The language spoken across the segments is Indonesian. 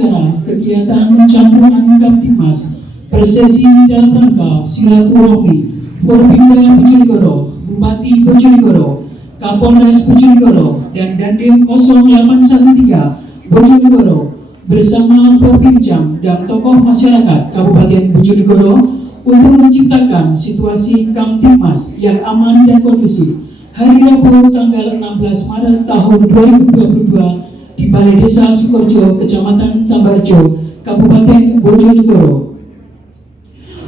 acara kegiatan campuran Kamtibmas bersesi dalam rangka silaturahmi Forpimda Bojonegoro, Bupati Bojonegoro, Kapolres Bojonegoro, dan Dandim 0813 Bojonegoro bersama Forpimjam dan tokoh masyarakat Kabupaten Bojonegoro untuk menciptakan situasi Kamtibmas yang aman dan kondusif hari Rabu tanggal 16 Maret tahun 2022 di Balai Desa Sukorejo, Kecamatan Tambarjo, Kabupaten Bojonegoro.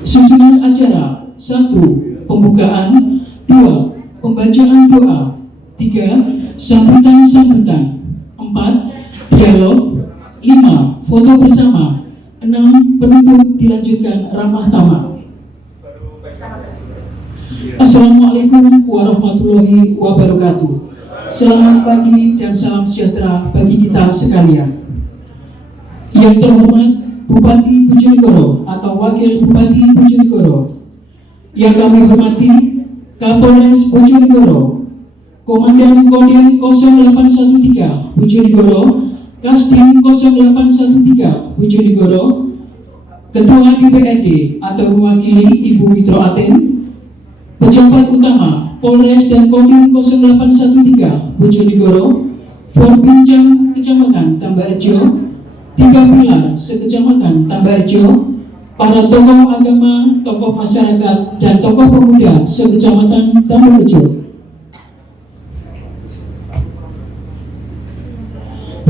Susunan acara: 1. Pembukaan, 2. Pembacaan doa, 3. Sambutan-sambutan, 4. Dialog, 5. Foto bersama, 6. Penutup dilanjutkan ramah tamah. Assalamualaikum warahmatullahi wabarakatuh. Selamat pagi dan salam sejahtera bagi kita sekalian. Yang terhormat Bupati Bojonegoro atau Wakil Bupati Bojonegoro, yang kami hormati Kapolres Bojonegoro, Komandan Kodim 0813 Bojonegoro, Kasdim 0813 Bojonegoro, Ketua DPRD atau mewakili Ibu Mitro Aten, pejabat utama Polres dan Kodim 0813 Bojonegoro, Forpimjam Kecamatan Tambarjo, 3 pilar sekecamatan Tambarjo, para tokoh agama, tokoh masyarakat, dan tokoh pemuda sekecamatan Tambarjo.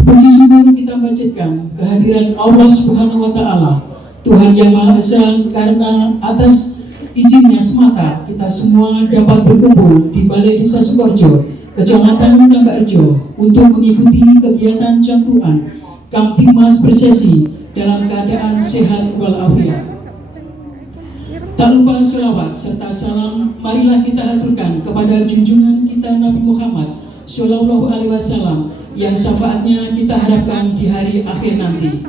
Puji syukur kita panjatkan kehadiran Allah Subhanahu wa Ta'ala, Tuhan yang Maha Esa, karena atas izinnya semata kita semua dapat berkumpul di Balai Desa Sukorejo, Kecamatan Tambarjo untuk mengikuti kegiatan campuran Kamtibmas bersesi dalam keadaan sehat walafiat. Tak lupa sholawat serta salam marilah kita haturkan kepada junjungan kita Nabi Muhammad Shallallahu Alaihi Wasallam yang syafaatnya kita harapkan di hari akhir nanti.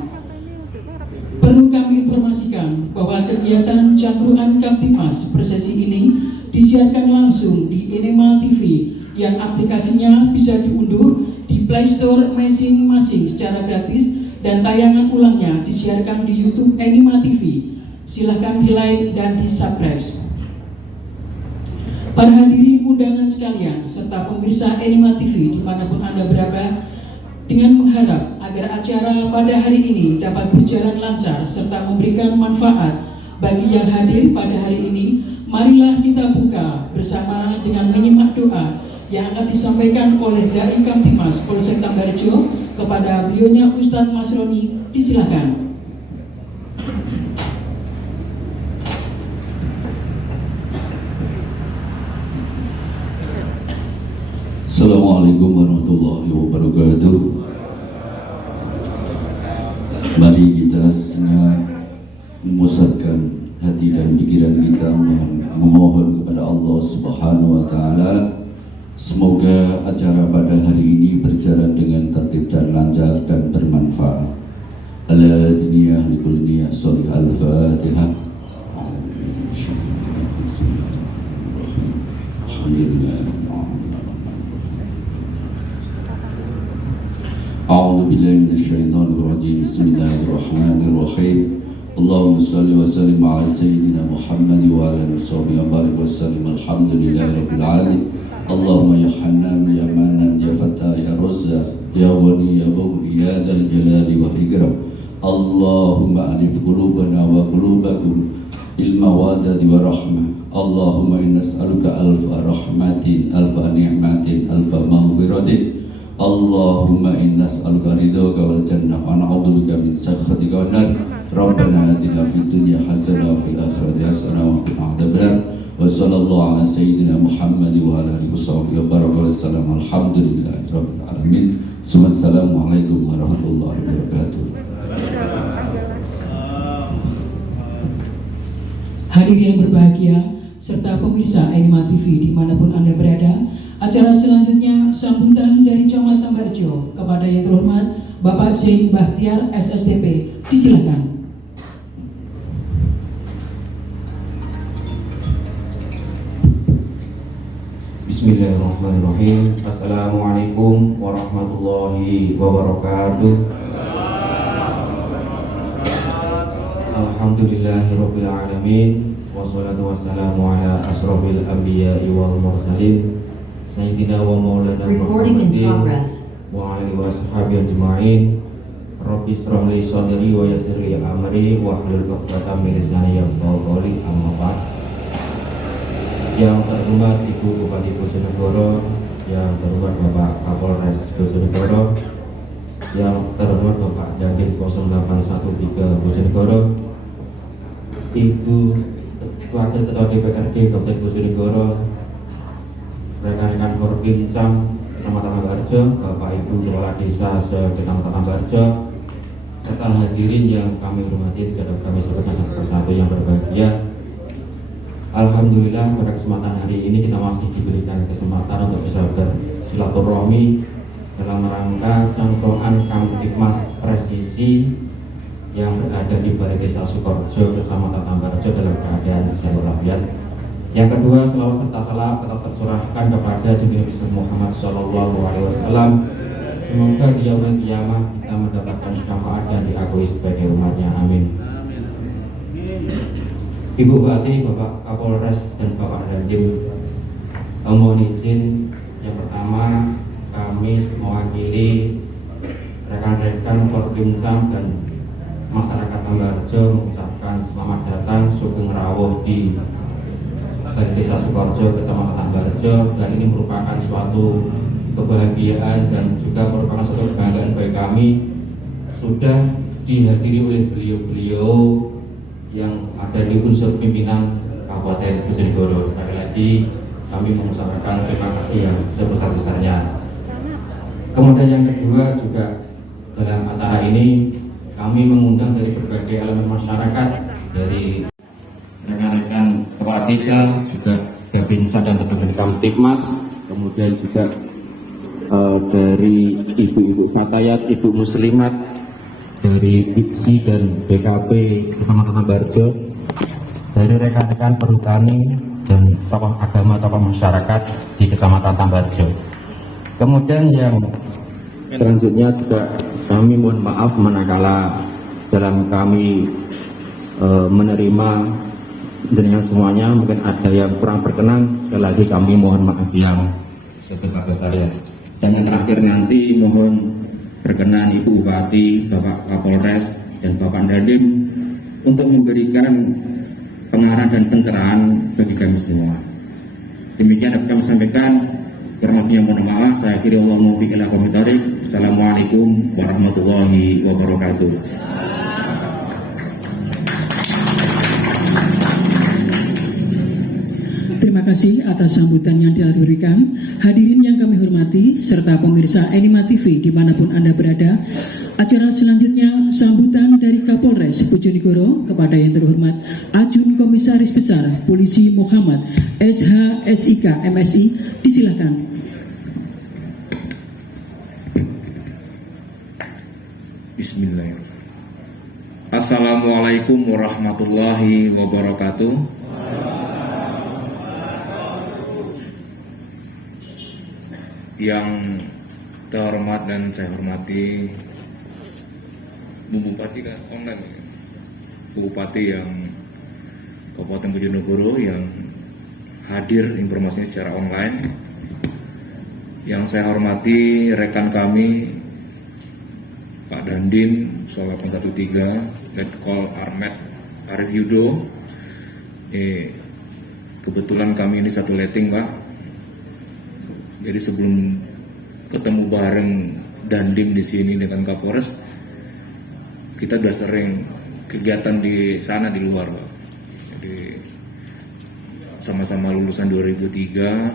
Perlu kami informasikan bahwa kegiatan campuran Kamtibmas bersesi ini disiarkan langsung di Enema TV yang aplikasinya bisa diunduh di Play Store masing-masing secara gratis, dan tayangan ulangnya disiarkan di YouTube Enema TV. Silahkan di like dan di subscribe. Para hadirin undangan sekalian serta pemirsa Enema TV dimanapun Anda berada, dengan mengharap agar acara pada hari ini dapat berjalan lancar serta memberikan manfaat bagi yang hadir pada hari ini, marilah kita buka bersama dengan menyimak doa yang akan disampaikan oleh Dai Kamtibmas Polsek Tambarjo kepada beliaunya Ustadz Masroni. Disilakan. Assalamualaikum warahmatullahi wabarakatuh. Mari kita sesungguhnya memusatkan hati dan pikiran kita memohon kepada Allah Subhanahu wa Ta'ala. Semoga acara pada hari ini berjalan dengan tertib dan lancar dan bermanfaat. Ala diniyah likul niyah sholih al-fatihah. A'udzu billahi minasyaitonir rajim. Bismillahirrahmanirrahim. Allahumma shalli wa sallim ala sayyidina Muhammad wa ala alihi wa barik wa sallim. Alhamdulillahirabbil alamin. Allahumma ya Hannan ya Manan ya Fattah ya Razzaq ya Wali ya Bawli ya Dzal Jalali wal Ikram. Allahumma alif qulubana wa qulubakum bil mawaddati wa rahmah. Allahumma inna nas'aluka alfa rahmatin, alfa ni'matin, alfa maghfiratin. Allahumma inna nas'aluka ridhaka wal jannah wa na'udzubika min sakhatika wan nar. Rabbana atina fid dunya hasanah wa fil akhirati hasanah wa qina adzabannar. Wa sallallahu ala sayyidina Muhammad wa ala alihi wa baraka wa sallam. Alhamdulillahirabbil alamin. Assalamualaikum warahmatullahi wabarakatuh. Hadirin yang berbahagia serta pemirsa Enema TV dimanapun Anda berada, acara selanjutnya sambutan dari Camat Tambarjo kepada yang terhormat Bapak Zaini Bahtiar SSTP. Disilakan. Bismillahirrahmanirrahim. Assalamualaikum warahmatullahi wabarakatuh. Alhamdulillahirabbil alamin wassalatu wassalamu ala asrofil anbiya'i wal mursalin sayyidina wa maulana Muhammadin wa alihi washabihi ajma'in. Rabbi shrah li sadri wa yassir li amri wa hlul 'uqdatam min lisani yafqahu qawli. Amma ba'd. Yang terhormat Ibu Bupati Bojonegoro, yang terhormat Bapak Kapolres Bojonegoro, yang terhormat Bapak Dandim 0813 Bojonegoro, Ibu Wakil Ketua DPRD Kabupaten Bojonegoro, rekan-rekan Forbimcam Kecamatan Ambarjo, Bapak Ibu Kepala Desa Kecamatan Ambarjo, serta hadirin yang kami hormati dan kami sebutkan satu persatu yang berbahagia. Alhamdulillah pada kesempatan hari ini kita masih diberikan kesempatan untuk bisa bersilaturahmi dalam rangka cangkroan Kamtibmas Presisi yang berada di Balai Desa Sukorejo, Kecamatan Ambarjo dalam keadaan sehat walafiat. Yang kedua, selawat serta salam tetap tercurahkan kepada Junjungan Nabi Muhammad SAW. Semoga di yaumul qiyamah kita mendapatkan syafaat dan diakui sebagai umatnya. Amin. Ibu Bupati, Bapak Kapolres, dan Bapak Dandim, mohon izin yang pertama kami mewakili rekan-rekan Forbimcam dan masyarakat Ambarjo mengucapkan selamat datang sugeng rawuh di Balai Desa Sukorejo, Kecamatan Ambarjo, dan ini merupakan suatu kebahagiaan dan juga merupakan suatu kebanggaan bagi kami sudah dihadiri oleh beliau-beliau yang ada di unsur pimpinan Kabupaten Bojonegoro. Sekali lagi kami mengucapkan terima kasih yang sebesar-besarnya. Kemudian yang kedua juga dalam acara ini kami mengundang dari berbagai elemen masyarakat, dari rekan-rekan kepala desa, juga Gabinsa dan teman-teman Kamtibmas, kemudian juga dari ibu-ibu fatayat, ibu muslimat, dari IPSI dan BKP Kecamatan Ambarjo, dari rekan-rekan perhutani dan tokoh agama, tokoh masyarakat di Kecamatan Ambarjo. Kemudian yang selanjutnya juga kami mohon maaf manakala dalam kami menerima dengan semuanya mungkin ada yang kurang berkenan. Sekali lagi kami mohon maaf yang sebesar-besarnya. Dan yang terakhir nanti mohon berkenan Ibu Bupati, Bapak Kapolres, dan Bapak Dandim untuk memberikan pengarahan dan pencerahan bagi kami semua. Demikian dapat kami sampaikan. Kurang mohon maaf. Saya akhiri Allahumma muwaffiq ila aqwamit thoriq. Assalamualaikum warahmatullahi wabarakatuh. Terima kasih atas sambutan yang telah diberikan. Hadirin yang kami hormati serta pemirsa Enima TV dimanapun Anda berada, acara selanjutnya sambutan dari Kapolres Bojonegoro kepada yang terhormat Ajun Komisaris Besar Polisi Muhammad SH.SIK MSI, disilakan. Bismillahirrahmanirrahim. Assalamualaikum warahmatullahi wabarakatuh. Yang terhormat dan saya hormati Bu Bupati kan online, Bu Bupati yang Kabupaten Bojonegoro yang hadir informasinya secara online. Yang saya hormati rekan kami Pak Dandim 0813, Letkol Armet Arif Yudo. Kebetulan kami ini satu letting, Pak. Jadi sebelum ketemu bareng Dandim di sini dengan Kapolres, kita sudah sering kegiatan di sana di luar, Pak. Jadi sama-sama lulusan 2003,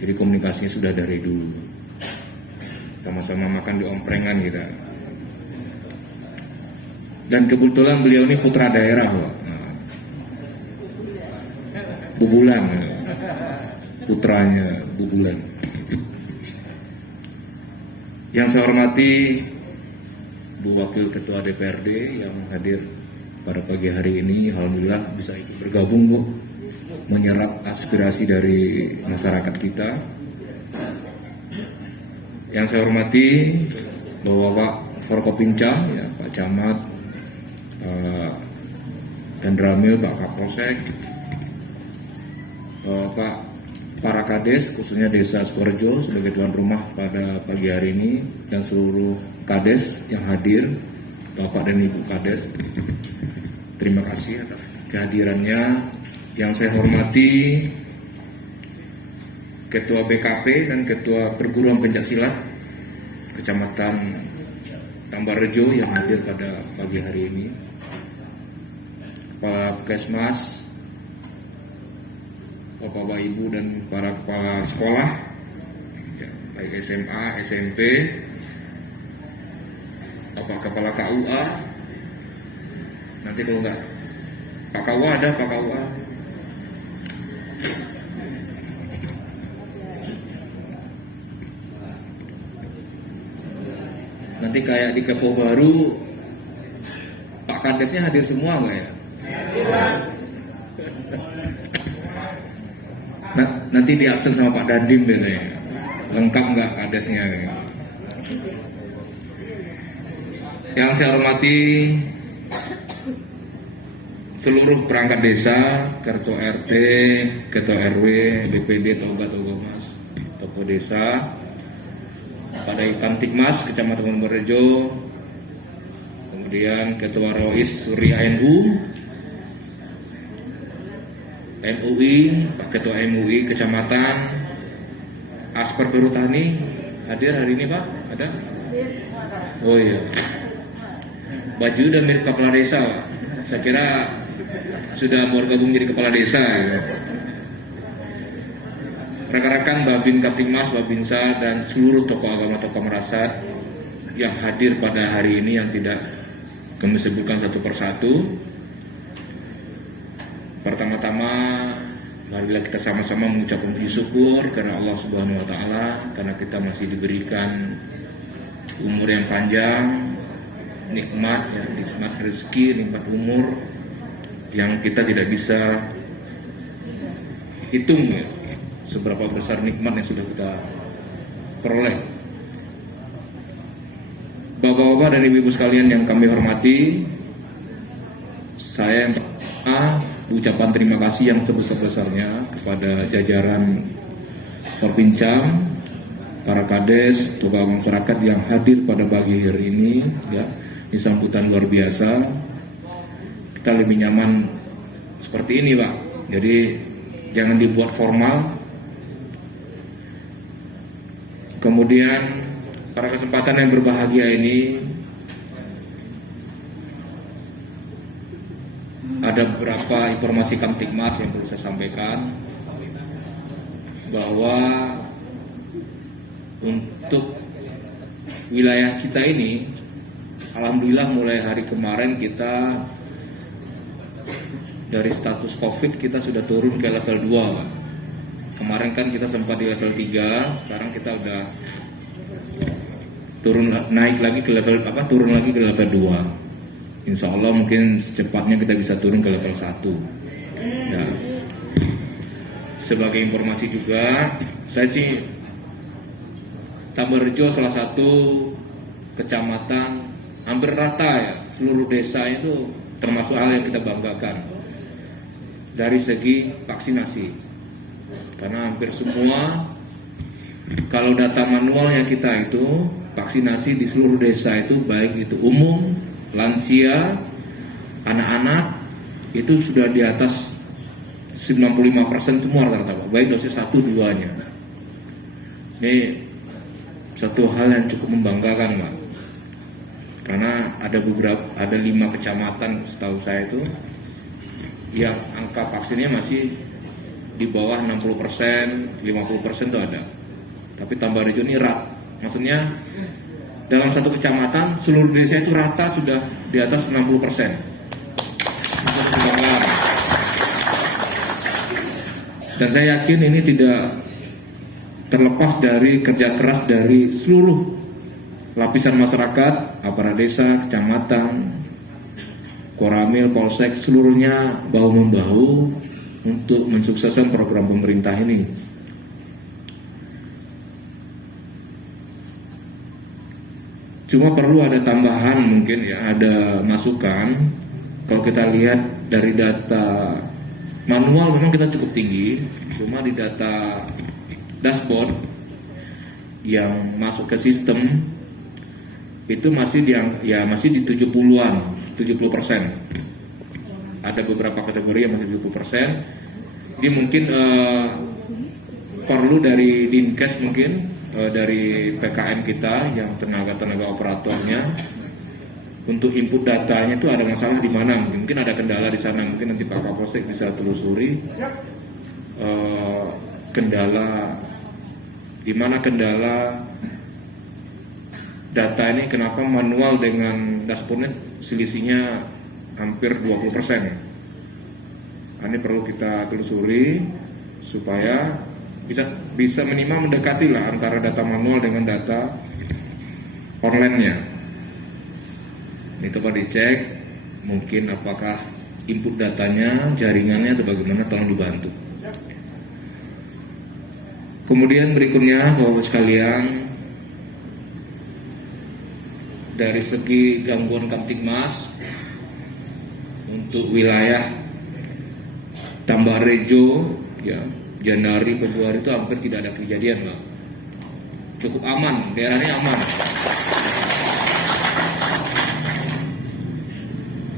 jadi komunikasinya sudah dari dulu. Sama-sama makan di omprengan kita. Dan kebetulan beliau ini putra daerah, Pak. Bubulan, putranya Bubulan. Yang saya hormati Bu Wakil Ketua DPRD yang hadir pada pagi hari ini. Alhamdulillah bisa ikut bergabung, Bu, menyerap aspirasi dari masyarakat kita. Yang saya hormati Bapak Forkopimcam, ya, Pak Camat, dan Ramil, Pak Kapolsek, Pak para Kades, khususnya Desa Sukorejo sebagai tuan rumah pada pagi hari ini, dan seluruh Kades yang hadir, Bapak dan Ibu Kades. Terima kasih atas kehadirannya. Yang saya hormati Ketua BKP dan Ketua Perguruan Pencaksilat Kecamatan Tambarrejo yang hadir pada pagi hari ini, Kepala Puskesmas, Bapak Ibu dan para kepala sekolah, ya, baik SMA, SMP, Bapak Kepala KUA, nanti kalau enggak Pak KUA ada, Pak KUA. Nanti kayak di Kepo Baru, Pak Kadesnya hadir semua nggak ya? Nah, nanti di absen sama Pak Dandim biasanya. Lengkap nggak Kadesnya? Yang saya hormati seluruh perangkat desa, Ketua RT, Ketua RW, DPD, Togas, Tokoh Desa, pada Kamtibmas Kecamatan Tambarrejo, kemudian Ketua Rois Surya NU, MUI, Pak Ketua MUI Kecamatan, Asper Perhutani hadir hari ini Pak? Ada? Oh iya. Baju udah mirip kepala desa Pak. Saya kira sudah mau gabung jadi kepala desa ya. Rekan-rekan Babin Kaptimmas, Babinsa, dan seluruh tokoh agama, tokoh masyarakat yang hadir pada hari ini yang tidak kami sebutkan satu persatu. Pertama-tama, marilah kita sama-sama mengucapkan puji syukur karena Allah Subhanahu wa Ta'ala, karena kita masih diberikan umur yang panjang, nikmat, ya, nikmat rezeki, nikmat umur yang kita tidak bisa hitung ya, seberapa besar nikmat yang sudah kita peroleh. Bapak-bapak dan ibu-ibu sekalian yang kami hormati, saya ucapan terima kasih yang sebesar-besarnya kepada jajaran Perpincam, para Kades, tokoh masyarakat yang hadir pada pagi hari ini, ya, ini sambutan luar biasa. Kita lebih nyaman seperti ini, Pak. Jadi jangan dibuat formal. Kemudian pada kesempatan yang berbahagia ini ada beberapa informasi Kamtibmas yang perlu saya sampaikan, bahwa untuk wilayah kita ini, alhamdulillah mulai hari kemarin kita dari status COVID kita sudah turun ke level 2 Pak. Kemarin kan kita sempat di level 3, sekarang kita udah turun lagi ke level 2. Insya Allah mungkin secepatnya kita bisa turun ke level 1. Ya. Sebagai informasi juga, saya sih Tambarrejo salah satu kecamatan hampir rata ya, seluruh desa itu termasuk hal yang kita banggakan dari segi vaksinasi. Karena hampir semua, kalau data manualnya kita itu, vaksinasi di seluruh desa itu, baik itu umum, lansia, anak-anak, itu sudah di atas 95% semua rata-rata, baik dosis 1-2-nya. Ini satu hal yang cukup membanggakan, Pak. Karena ada 5 kecamatan setahu saya itu yang angka vaksinnya masih di bawah 60%, 50% itu ada. Tapi Tambarrejo ini maksudnya dalam satu kecamatan seluruh desa itu rata sudah di atas 60%. Dan saya yakin ini tidak terlepas dari kerja keras dari seluruh lapisan masyarakat, aparat desa, kecamatan, Koramil, Polsek, seluruhnya bahu-membahu untuk mensukseskan program pemerintah ini. Cuma perlu ada tambahan mungkin ya, ada masukan Kalau kita lihat dari data manual memang kita cukup tinggi, cuma di data dashboard yang masuk ke sistem itu masih di 70-an, 70%. Ada beberapa kategori yang masih 70%. Jadi mungkin perlu dari Dinkes mungkin dari PKN kita yang tenaga operatornya untuk input datanya itu ada masalah di mana, mungkin ada kendala di sana, mungkin nanti Pak Kapolsek bisa telusuri kendala di mana kendala data ini, kenapa manual dengan dashboardnya selisihnya hampir 20%. Ini perlu kita telusuri supaya bisa minimal mendekati lah antara data manual dengan data online-nya. Ini coba dicek, mungkin apakah input datanya, jaringannya atau bagaimana, tolong dibantu. Kemudian berikutnya Bapak sekalian, dari segi gangguan Kamtibmas untuk wilayah Tambah Rejo, ya Januari Februari itu hampir tidak ada kejadian, Pak. Cukup aman, daerahnya aman.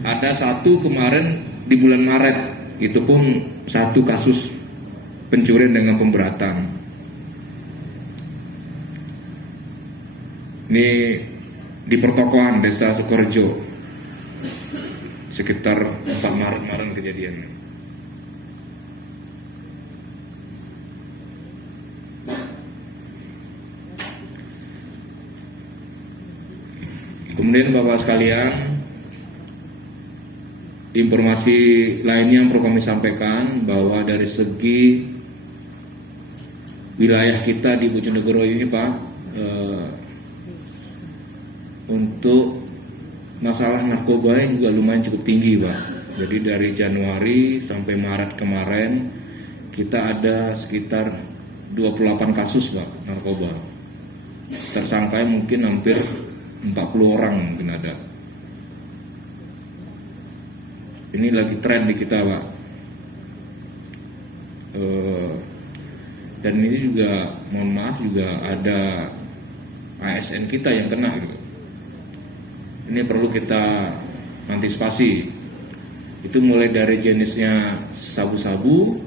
Ada satu kemarin di bulan Maret, itu pun satu kasus pencurian dengan pemberatan. Ini di pertokohan Desa Sukorejo, sekitar 4 Maret kemarin kejadiannya. Kemudian Bapak sekalian, informasi lainnya yang perlu kami sampaikan bahwa dari segi wilayah kita di Bojonegoro ini Pak, untuk masalah narkoba juga lumayan cukup tinggi Pak. Jadi dari Januari sampai Maret kemarin kita ada sekitar 28 kasus Pak narkoba. Tersangkanya mungkin hampir 40 orang mungkin ada. Ini lagi tren di kita Pak. Dan ini juga mohon maaf juga ada ASN kita yang kena gitu. Ini perlu kita antisipasi. Itu mulai dari jenisnya sabu-sabu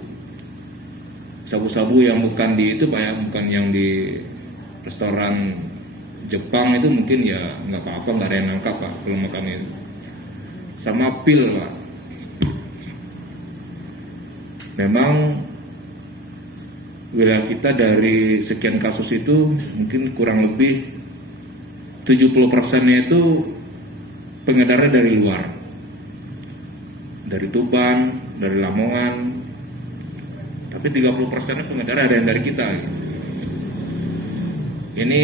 yang bukan di itu Pak ya, bukan yang di restoran Jepang itu mungkin ya nggak apa-apa, nggak ada yang nangkap Pak kalau makan itu. Sama pil Pak. Memang wilayah kita dari sekian kasus itu mungkin kurang lebih 70%-nya itu pengedarnya dari luar, dari Tuban, dari Lamongan, tapi 30%-nya pengedar ada yang dari kita. Ini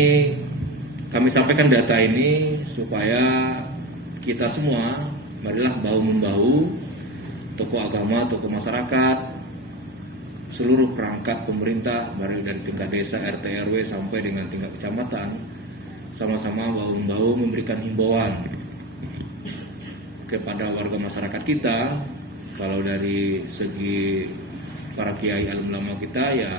kami sampaikan data ini supaya kita semua marilah bahu-membahu, tokoh agama, tokoh masyarakat, seluruh perangkat pemerintah dari tingkat desa, RT, RW sampai dengan tingkat kecamatan, sama-sama bahu-membahu memberikan himbauan kepada warga masyarakat kita. Kalau dari segi para kiai alim ulama kita ya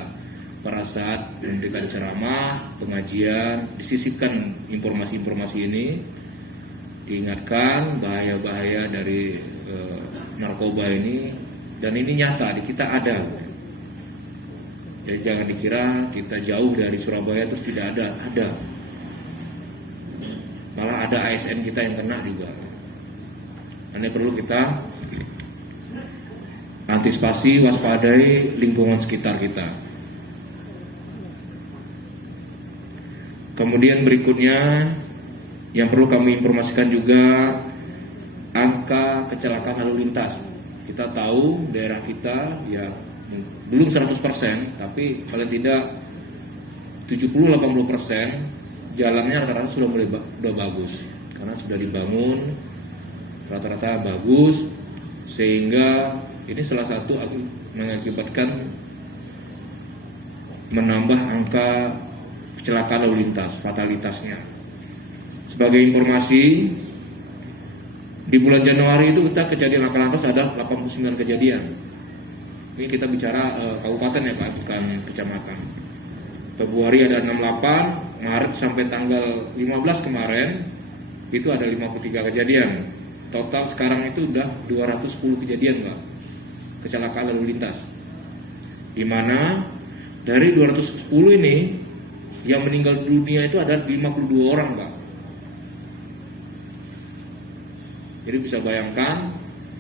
pada saat memberikan ceramah, pengajian, disisipkan informasi-informasi ini, diingatkan bahaya-bahaya dari narkoba ini, dan ini nyata di kita ada. Jadi jangan dikira kita jauh dari Surabaya terus tidak ada. Malah ada ASN kita yang kena juga. Ini perlu kita antisipasi, waspadai lingkungan sekitar kita. Kemudian berikutnya yang perlu kami informasikan juga angka kecelakaan lalu lintas. Kita tahu daerah kita ya belum 100%, tapi paling tidak 70-80% jalannya rata-rata sudah mulai bagus karena sudah dibangun rata-rata bagus, sehingga ini salah satu mengakibatkan menambah angka kecelakaan lalu lintas, fatalitasnya. Sebagai informasi, Di bulan Januari itu kita kejadian laka lantas ada 89 kejadian. Ini kita bicara kabupaten ya Pak, bukan kecamatan. Februari ada 68, Maret sampai tanggal 15 kemarin itu ada 53 kejadian. Total sekarang itu udah 210 kejadian Pak, kecelakaan lalu lintas. Di mana dari 210 ini yang meninggal dunia itu ada 52 orang Pak. Jadi bisa bayangkan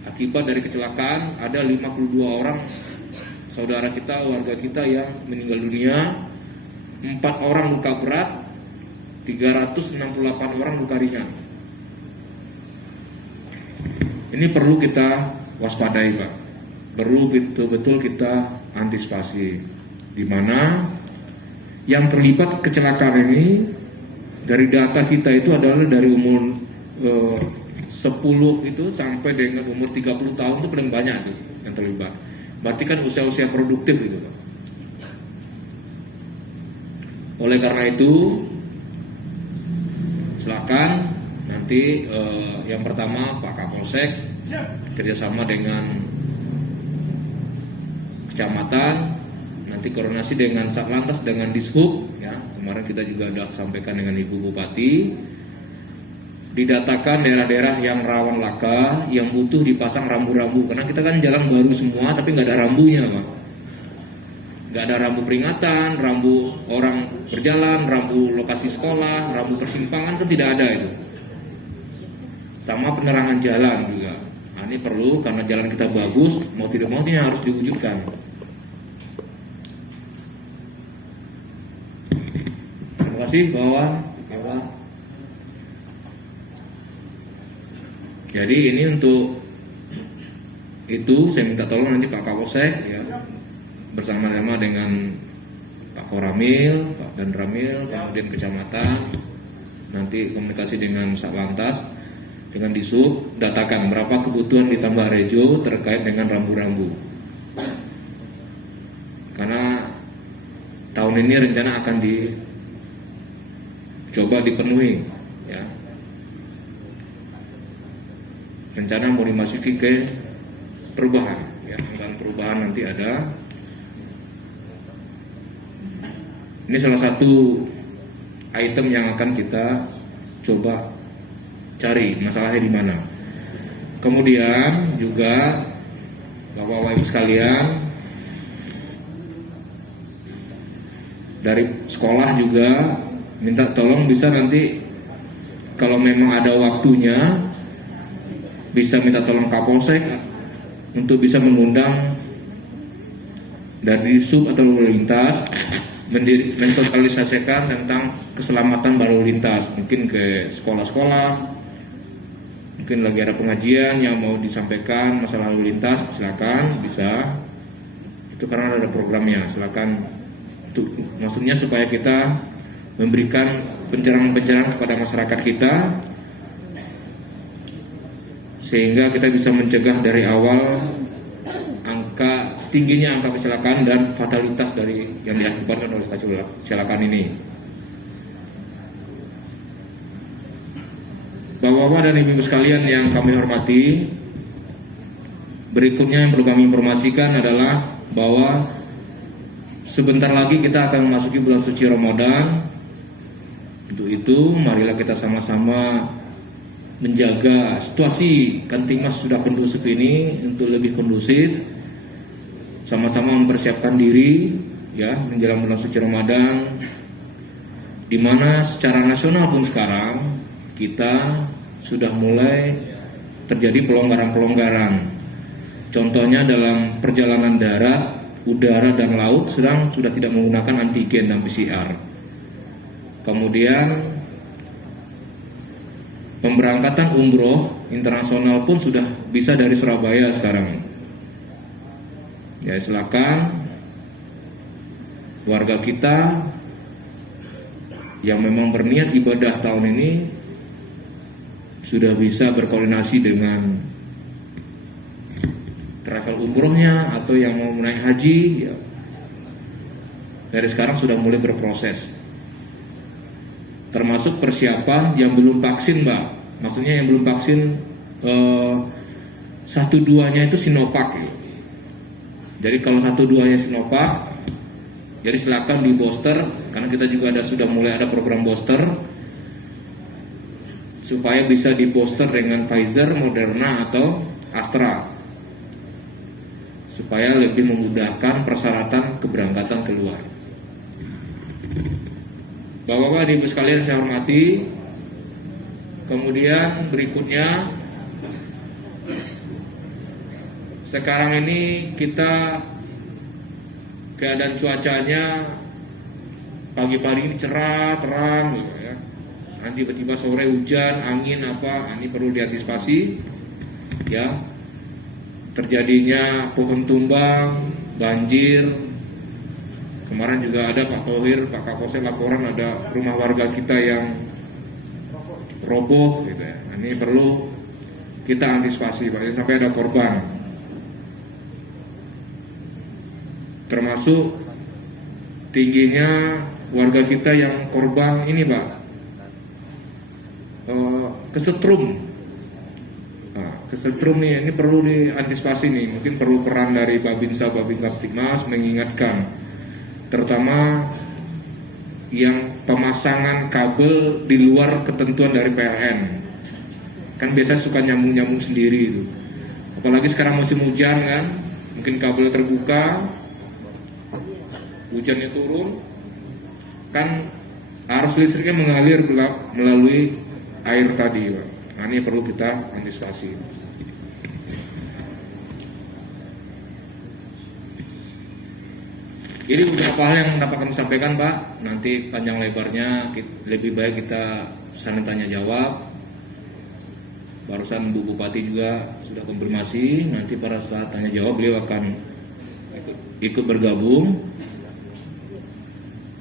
akibat dari kecelakaan ada 52 orang saudara kita, warga kita yang meninggal dunia, 4 orang luka berat, 368 orang luka ringan. Ini perlu kita waspadai Pak, perlu betul-betul kita antisipasi, di mana yang terlibat kecelakaan ini dari data kita itu adalah dari umur 10 itu sampai dengan umur 30 tahun itu paling banyak tuh yang terlibat. Berarti kan usia-usia produktif gitu Pak. Oleh karena itu silakan nanti yang pertama Pak Kapolsek kerjasama dengan kecamatan, nanti koordinasi dengan Satlantas, dengan Dishub ya. Kemarin kita juga sudah sampaikan dengan Ibu Bupati, didatakan daerah-daerah yang rawan laka, yang butuh dipasang rambu-rambu, karena kita kan jalan baru semua tapi nggak ada rambunya Pak. Nggak ada rambu peringatan, rambu orang berjalan, rambu lokasi sekolah, rambu persimpangan itu tidak ada itu. Sama penerangan jalan juga. Nah, ini perlu karena jalan kita bagus, mau tidak mau ini harus diwujudkan. Terima kasih bawah. Jadi ini untuk itu saya minta tolong nanti Pak Kapolsek ya, bersama-sama dengan Pak Koramil, Pak Dan Ramil, kemudian kecamatan, nanti komunikasi dengan Satlantas, dengan Dishub, datakan berapa kebutuhan ditambah rejo terkait dengan rambu-rambu. Karena tahun ini rencana akan dicoba dipenuhi, ya. Rencana mau dimasuki ke perubahan, ya. Dan perubahan nanti ada. Ini salah satu item yang akan kita coba cari masalahnya di mana. Kemudian juga Bapak-Bapak Ibu sekalian, dari sekolah juga minta tolong bisa nanti kalau memang ada waktunya bisa minta tolong Kapolsek untuk bisa mengundang dari sub atau lalu lintas mensosialisasikan tentang keselamatan berlalu lintas, mungkin ke sekolah-sekolah, mungkin lagi ada pengajian yang mau disampaikan masalah lalu lintas, silakan bisa, itu karena ada programnya, silakan. Maksudnya supaya kita memberikan pencerahan-pencerahan kepada masyarakat kita, sehingga kita bisa mencegah dari awal tingginya angka kecelakaan dan fatalitas dari yang diakibatkan oleh kecelakaan ini. Bapak-bapak dan ibu sekalian yang kami hormati, berikutnya yang perlu kami informasikan adalah bahwa sebentar lagi kita akan memasuki bulan suci Ramadan. Untuk itu, marilah kita sama-sama menjaga situasi Kantimas sudah kondusif ini untuk lebih kondusif. Sama-sama mempersiapkan diri ya menjelang bulan suci Ramadan, di mana secara nasional pun sekarang kita sudah mulai terjadi pelonggaran-pelonggaran. Contohnya dalam perjalanan darat, udara dan laut sudah tidak menggunakan antigen dan PCR. Kemudian pemberangkatan umroh internasional pun sudah bisa dari Surabaya sekarang. Ya silakan warga kita yang memang berniat ibadah tahun ini sudah bisa berkoordinasi dengan travel umrohnya atau yang mau naik haji ya, dari sekarang sudah mulai berproses, termasuk persiapan yang belum vaksin Mbak, maksudnya yang belum vaksin 1-2-nya itu Sinovac gitu. Jadi kalau 1-2-nya Sinovac, jadi silakan di booster, karena kita juga sudah mulai ada program booster supaya bisa di booster dengan Pfizer, Moderna atau Astra, supaya lebih memudahkan persyaratan keberangkatan keluar. Bapak-bapak, ibu sekalian saya hormati. Kemudian berikutnya, sekarang ini kita keadaan cuacanya pagi-pagi ini cerah, terang gitu ya. Nanti tiba-tiba sore hujan, angin apa, ini perlu diantisipasi ya. Terjadinya pohon tumbang, banjir. Kemarin juga ada Pak Tohir, Pak Kapolsek laporan ada rumah warga kita yang roboh gitu ya. Ini perlu kita antisipasi Pak, sampai ada korban. Termasuk tingginya warga kita yang korban ini Pak, kesetrum. Nah, kesetrum nih, ini perlu diantisipasi nih. Mungkin perlu peran dari Babinsa, Babinkamtibmas mengingatkan, terutama yang pemasangan kabel di luar ketentuan dari PLN. Kan biasa suka nyambung-nyambung sendiri itu. Apalagi sekarang musim hujan kan, mungkin kabel terbuka, hujannya turun, kan arus listriknya mengalir melalui air tadi, Pak. Nah, ini perlu kita antisipasi. Jadi beberapa hal yang dapat kami sampaikan Pak, nanti panjang lebarnya lebih baik kita sana tanya jawab. Barusan Bu Bupati juga sudah konfirmasi, nanti pada saat tanya jawab beliau akan ikut bergabung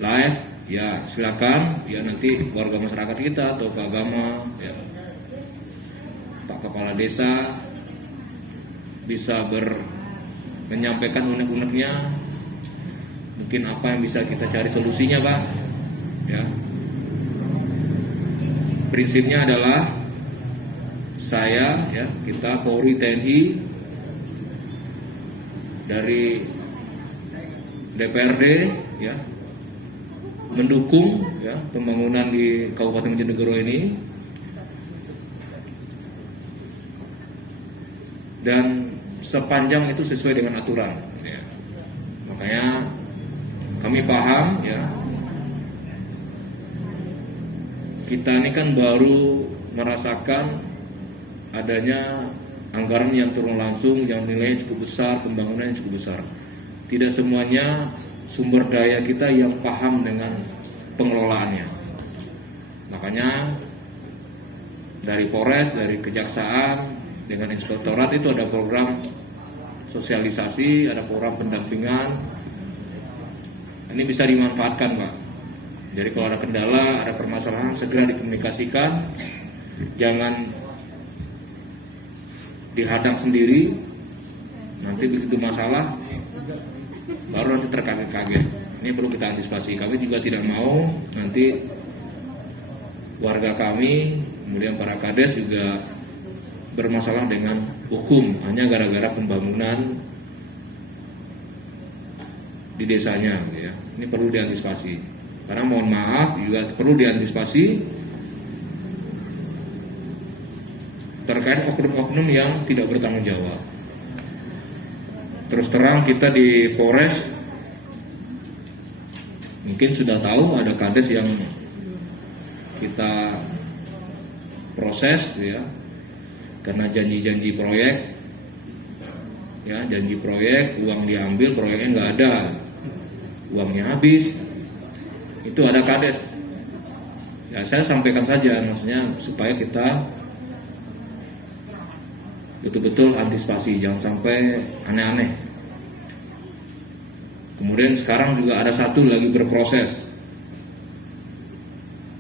live. Ya silakan, ya nanti warga masyarakat kita atau Pak Agama, ya, Pak Kepala Desa bisa menyampaikan unek-uneknya. Mungkin apa yang bisa kita cari solusinya Pak ya. Prinsipnya adalah saya ya, kita Polri, TNI, dari DPRD ya, mendukung ya pembangunan di Kabupaten Bojonegoro ini, dan sepanjang itu sesuai dengan aturan ya. Makanya kami paham ya, kita ini kan baru merasakan adanya anggaran yang turun langsung yang nilainya cukup besar, pembangunan yang cukup besar. Tidak semuanya sumber daya kita yang paham dengan pengelolaannya. Makanya dari Polres, dari Kejaksaan, dengan Inspektorat itu ada program sosialisasi, ada program pendampingan. Ini bisa dimanfaatkan Pak. Jadi kalau ada kendala, ada permasalahan, segera dikomunikasikan. Jangan dihadang sendiri. Nanti begitu masalah, baru nanti terkaget-kaget. Ini perlu kita antisipasi. Kami juga tidak mau nanti warga kami, kemudian para kades juga bermasalah dengan hukum hanya gara-gara pembangunan di desanya ya. Ini perlu diantisipasi. Karena mohon maaf juga perlu diantisipasi terkait oknum-oknum yang tidak bertanggung jawab. Terus terang kita di Polres mungkin sudah tahu ada kades yang kita proses ya, karena janji-janji proyek ya, janji proyek, uang diambil, proyeknya nggak ada, uangnya habis, itu ada kades. Ya saya sampaikan saja, maksudnya supaya kita betul-betul antisipasi, jangan sampai aneh-aneh. Kemudian sekarang juga ada satu lagi berproses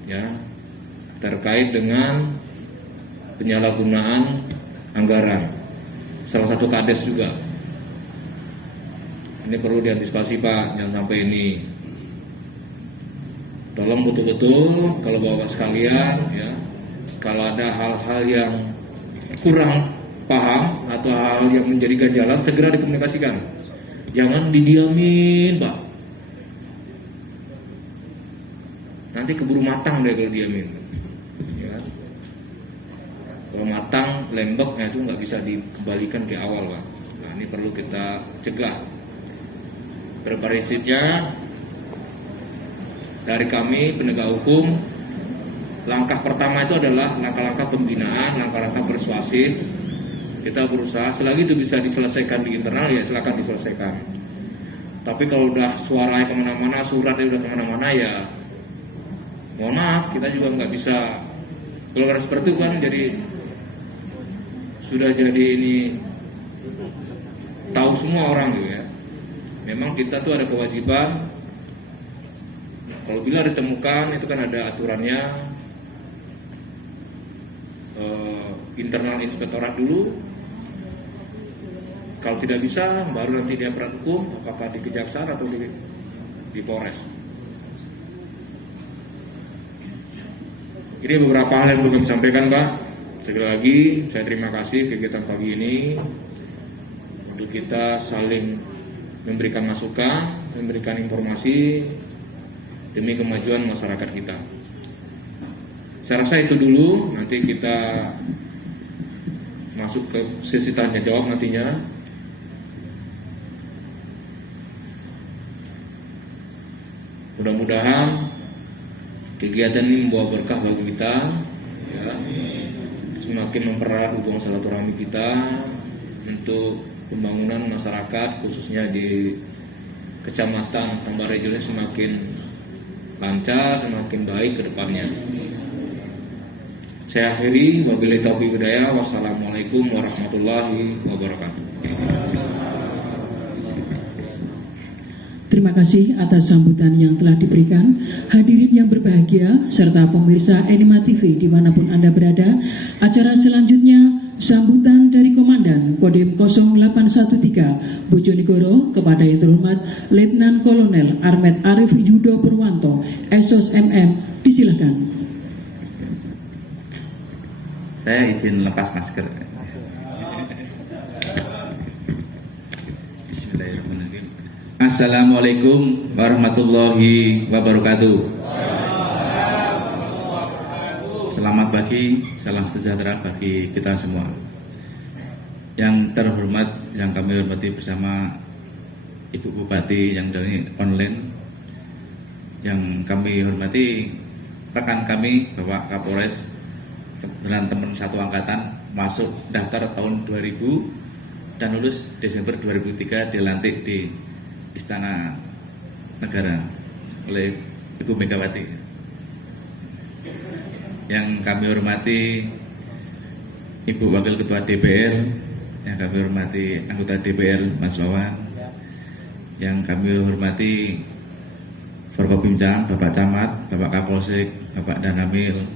ya, terkait dengan penyalahgunaan anggaran, salah satu kades juga. Ini perlu diantisipasi Pak, jangan sampai ini. Tolong betul-betul kalau Bapak sekalian ya, kalau ada hal-hal yang kurang paham atau hal yang menjadi ganjalan segera dikomunikasikan. Jangan didiamin, Pak. Nanti keburu matang deh kalau diamin. Ya. Kalau matang, lembeknya itu nggak bisa dikembalikan ke awal, Pak. Nah, ini perlu kita cegah. Prinsipnya dari kami penegak hukum, langkah pertama itu adalah langkah-langkah pembinaan, langkah-langkah persuasif. Kita berusaha selagi itu bisa diselesaikan di internal, ya silakan diselesaikan. Tapi kalau udah suaranya kemana-mana, suratnya udah kemana-mana, ya mohon maaf, kita juga nggak bisa. Kalau karena seperti itu kan jadi sudah jadi ini tahu semua orang gitu ya. Memang kita tuh ada kewajiban, kalau bila ditemukan itu kan ada aturannya, internal inspektorat dulu. Kalau tidak bisa, baru nanti di aparat hukum, apakah di kejaksaan atau di Polres. Ini beberapa hal yang perlu kami sampaikan, Pak. Sekali lagi, saya terima kasih kegiatan pagi ini untuk kita saling memberikan masukan, memberikan informasi demi kemajuan masyarakat kita. Saya rasa itu dulu, nanti kita masuk ke sesi tanya jawab nantinya. Mudah-mudahan kegiatan ini membawa berkah bagi kita, ya, semakin mempererat hubungan silaturahmi kita untuk pembangunan masyarakat khususnya di Kecamatan Tambak Rejo ini semakin lancar, semakin baik ke depannya. Saya akhiri, wabillahi taufiq hidayah, wassalamualaikum warahmatullahi wabarakatuh. Terima kasih atas sambutan yang telah diberikan. Hadirin yang berbahagia serta pemirsa Enima TV dimanapun Anda berada, acara selanjutnya sambutan dari Komandan Kodim 0813 Bojonegoro kepada yang terhormat Letnan Kolonel Armet Arif Yudo Purwanto, SOS MM, disilakan. Saya izin lepas masker. Bismillahirrahmanirrahim. Assalamualaikum warahmatullahi wabarakatuh. Selamat pagi, salam sejahtera bagi kita semua. Yang terhormat, yang kami hormati bersama Ibu Bupati yang dari online, yang kami hormati rekan kami Bapak Kapolres, kebetulan teman satu angkatan, masuk daftar tahun 2000 dan lulus Desember 2003, dilantik di Istana Negara oleh Ibu Megawati. Yang kami hormati Ibu Wakil Ketua DPR, yang kami hormati anggota DPR Mas Lawan, yang kami hormati Forkopimda, Bapak Camat, Bapak Kapolsek, Bapak Danamil,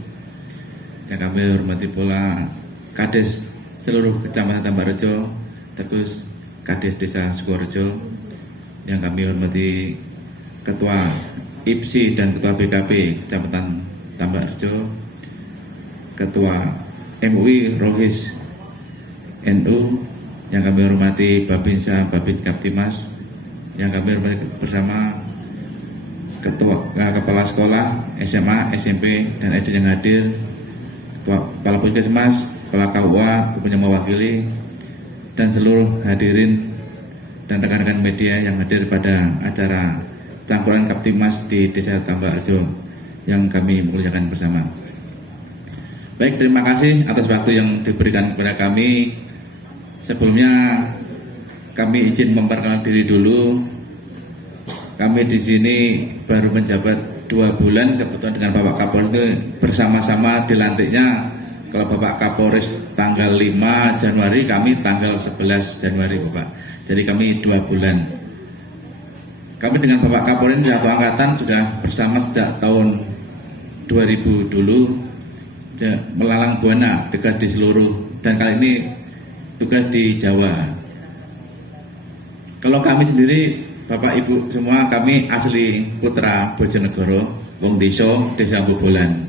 yang kami hormati pula Kades seluruh Kecamatan Tambak Rejo, terus Kades Desa Sukorejo, yang kami hormati Ketua IPSI dan Ketua BKP Kecamatan Tambak Rejo, Ketua MUI Rohis NU, yang kami hormati Babinsa Babin Kaptimas, yang kami hormati bersama Kepala Sekolah SMA, SMP, dan SD yang hadir, Kepala Puskesmas, Kepala KUA, yang mewakili, dan seluruh hadirin dan rekan-rekan media yang hadir pada acara Cangkuran Kaptimas di Desa Tambak Rejo yang kami muliakan bersama. Baik, terima kasih atas waktu yang diberikan kepada kami. Sebelumnya kami izin memperkenalkan diri dulu. Kami di sini baru menjabat 2 bulan, kebetulan dengan Bapak Kapolres itu bersama-sama dilantiknya. Kalau Bapak Kapolres tanggal 5 Januari, kami tanggal 11 Januari, Bapak. Jadi kami 2 bulan. Kami dengan Bapak Kapolres satu angkatan sudah bersama sejak tahun 2000 dulu, melalang buana, tugas di seluruh, dan kali ini tugas di Jawa. Kalau kami sendiri, Bapak Ibu semua, kami asli putra Bojonegoro, wong Desa Bobolan.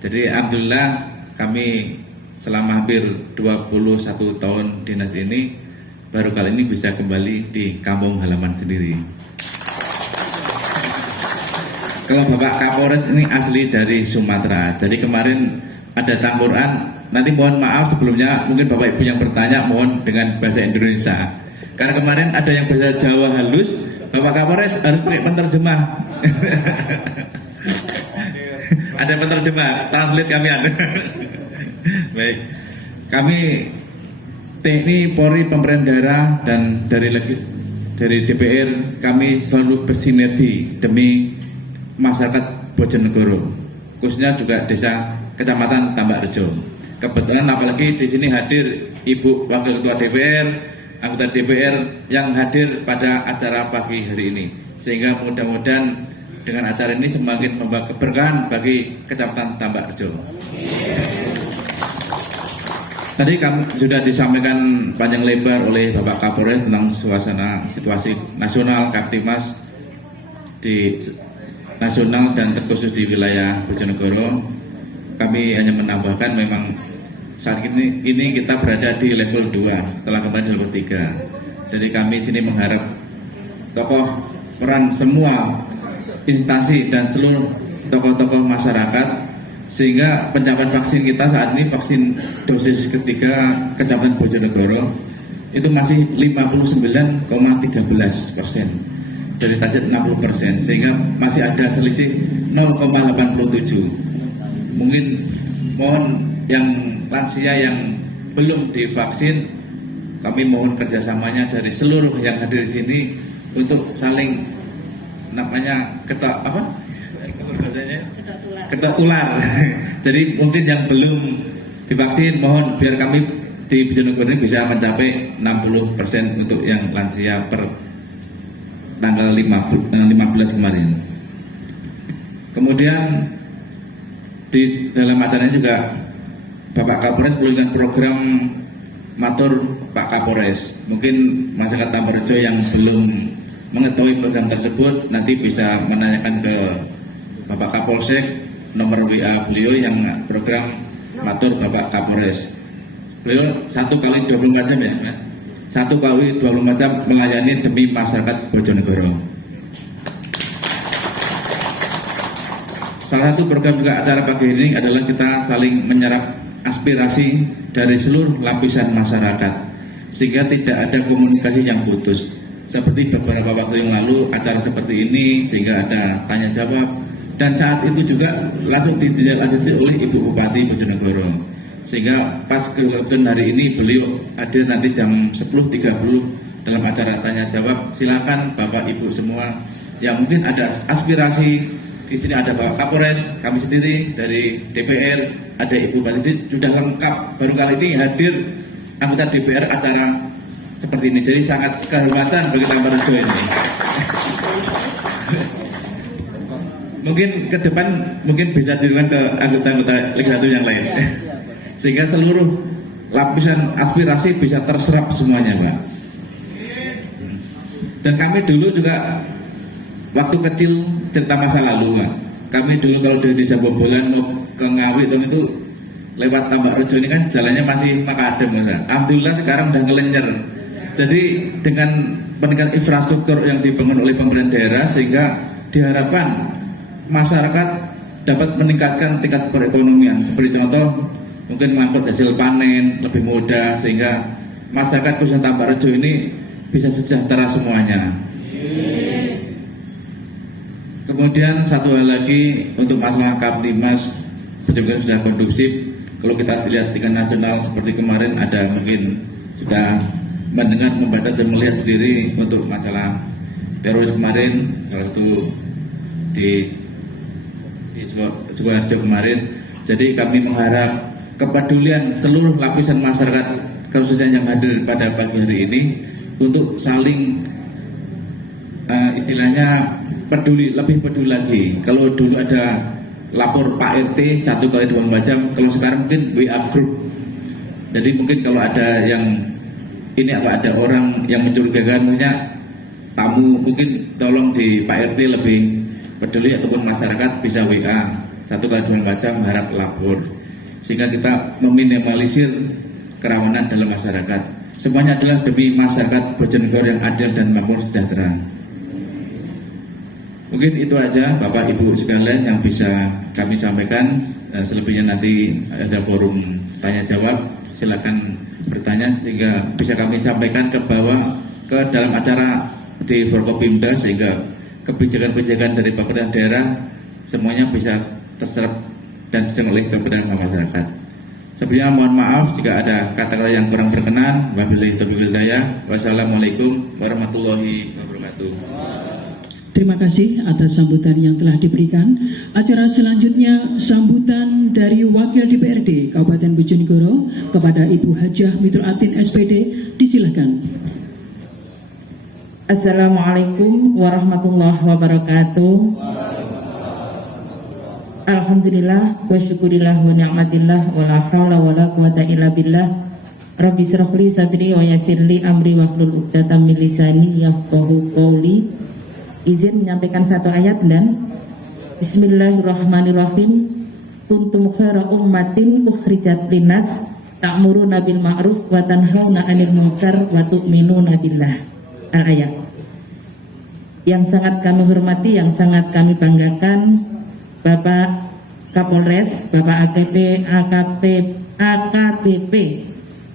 Jadi alhamdulillah kami selama hampir 21 tahun dinas ini, baru kali ini bisa kembali di kampung halaman sendiri. Kalau Bapak Kapolres ini asli dari Sumatera, jadi kemarin ada campuran. Nanti mohon maaf sebelumnya, mungkin Bapak Ibu yang bertanya mohon dengan bahasa Indonesia. Karena kemarin ada yang bahasa Jawa halus, Bapak Kapolres harus pakai penerjemah. Ada penerjemah, translate kami ada. Baik, kami TNI, Polri, pemerintah daerah dan dari DPR kami selalu bersinergi demi masyarakat Bojonegoro, khususnya juga desa Kecamatan Tambak Rejo. Kebetulan apalagi di sini hadir Ibu Wakil Ketua DPR, anggota DPR yang hadir pada acara pagi hari ini, sehingga mudah-mudahan dengan acara ini semakin membawa keberkahan bagi Kecamatan Tambak Rejo. Tadi kami sudah disampaikan panjang lebar oleh Bapak Kapolres tentang suasana situasi nasional Kaptimas di nasional dan terkhusus di wilayah Bojonegoro. Kami hanya menambahkan memang saat ini kita berada di level 2 setelah kemarin di level 3. Jadi kami sini mengharap tokoh peran semua instansi dan seluruh tokoh-tokoh masyarakat, sehingga pencapaian vaksin kita saat ini, vaksin dosis ketiga Kecamatan Bojonegoro itu masih 59,13% dari target 60%, sehingga masih ada selisih 0,87. Mungkin mohon yang lansia yang belum divaksin, kami mohon kerjasamanya dari seluruh yang hadir di sini untuk saling ketok tular. Jadi mungkin yang belum divaksin mohon biar kami di Bojonegoro ini bisa mencapai 60% untuk yang lansia per tanggal 15 kemarin. Kemudian di dalam acaranya juga Bapak Kapolres menjalankan program matur Pak Kapolres. Mungkin masyarakat Tambak Rejo yang belum mengetahui program tersebut nanti bisa menanyakan ke Bapak Kapolsek, nomor WA beliau yang program matur Bapak Kapolres. Beliau 1 kali 24 jam ya, 1 kali 24 jam melayani demi masyarakat Bojonegoro. Salah satu program juga acara pagi ini adalah kita saling menyerap aspirasi dari seluruh lapisan masyarakat, sehingga tidak ada komunikasi yang putus. Seperti beberapa waktu yang lalu acara seperti ini, sehingga ada tanya jawab, dan saat itu juga langsung ditindaklanjuti oleh Ibu Bupati Bojonegoro, sehingga pas kebetulan hari ini beliau hadir nanti jam 10.30 dalam acara tanya jawab. Silakan Bapak Ibu semua yang mungkin ada aspirasi. Di sini ada Bapak Kapolres, kami sendiri dari DPR, ada Ibu Bupati, sudah lengkap. Baru kali ini hadir anggota DPR acara seperti ini, jadi sangat kehormatan bagi Tambak Rejo ini. Mungkin ke depan mungkin bisa dilakukan ke anggota-anggota legislatif yang lain, sehingga seluruh lapisan aspirasi bisa terserap semuanya, Pak. Dan kami dulu juga waktu kecil cerita masa lalu, Pak. Kami dulu kalau dari desa Bobolan mau ke Ngawi itu lewat Tambak Rejo ini kan jalannya masih makadam, Mas. Alhamdulillah sekarang udah ngelenyer. Jadi dengan peningkatan infrastruktur yang dibangun oleh pemerintah daerah, sehingga diharapkan masyarakat dapat meningkatkan tingkat perekonomian. Seperti contoh mungkin mengangkut hasil panen lebih mudah, sehingga masyarakat khususnya Tambak Rejo ini bisa sejahtera semuanya. Kemudian satu hal lagi untuk masalah Kaptimas, Bojonegoro sudah kondusif. Kalau kita lihat tingkat nasional seperti kemarin ada mungkin sudah mendengar, membaca dan melihat sendiri untuk masalah teroris kemarin, salah satu di Sukoharjo kemarin. Jadi kami mengharap kepedulian seluruh lapisan masyarakat khususnya yang hadir pada pagi hari ini untuk saling istilahnya peduli, lebih peduli lagi. Kalau dulu ada lapor Pak RT 1 kali 24 jam, kalau sekarang mungkin WA group. Jadi mungkin kalau ada yang ini ada orang yang mencurigakan, punya tamu, mungkin tolong di Pak RT lebih peduli, ataupun masyarakat bisa WA 1 kali 24 jam harap lapor. sehingga kita meminimalisir kerawanan dalam masyarakat. Semuanya adalah demi masyarakat Bojonegoro yang adil dan makmur sejahtera. Mungkin itu aja Bapak Ibu sekalian yang bisa kami sampaikan. Selebihnya nanti ada forum tanya jawab, silakan bertanya sehingga bisa kami sampaikan ke bawah ke dalam acara di Forkopimda, sehingga kebijakan-kebijakan dari pemerintah daerah semuanya bisa terserap dan disenggol kepada masyarakat. Sebelumnya mohon maaf jika ada kata-kata yang kurang berkenan. Wabillahi taufiq wal hidayah. Wassalamualaikum warahmatullahi wabarakatuh. Terima kasih atas sambutan yang telah diberikan. Acara selanjutnya sambutan dari Wakil DPRD Kabupaten Bojonegoro kepada Ibu Hajah Mitruatin SPD. Disilakan. Assalamualaikum warahmatullahi wabarakatuh. Alhamdulillah wa syukurillah wa ni'matillah wa la hawla wa la quwata illa billah. Rabbi shrah li sadri wa yassir li amri wahlul 'uqdatam min lisani yafqahu qawli. Izin menyampaikan satu ayat dan Bismillahirrahmanirrahim. Kuntum khaira ummatin ukhrijat linnas ta'muruna bil ma'ruf wa tanhauna 'anil munkar wa tu'minuna billah. Al-ayat. Yang sangat kami hormati, yang sangat kami banggakan, Bapak Kapolres, Bapak AKBP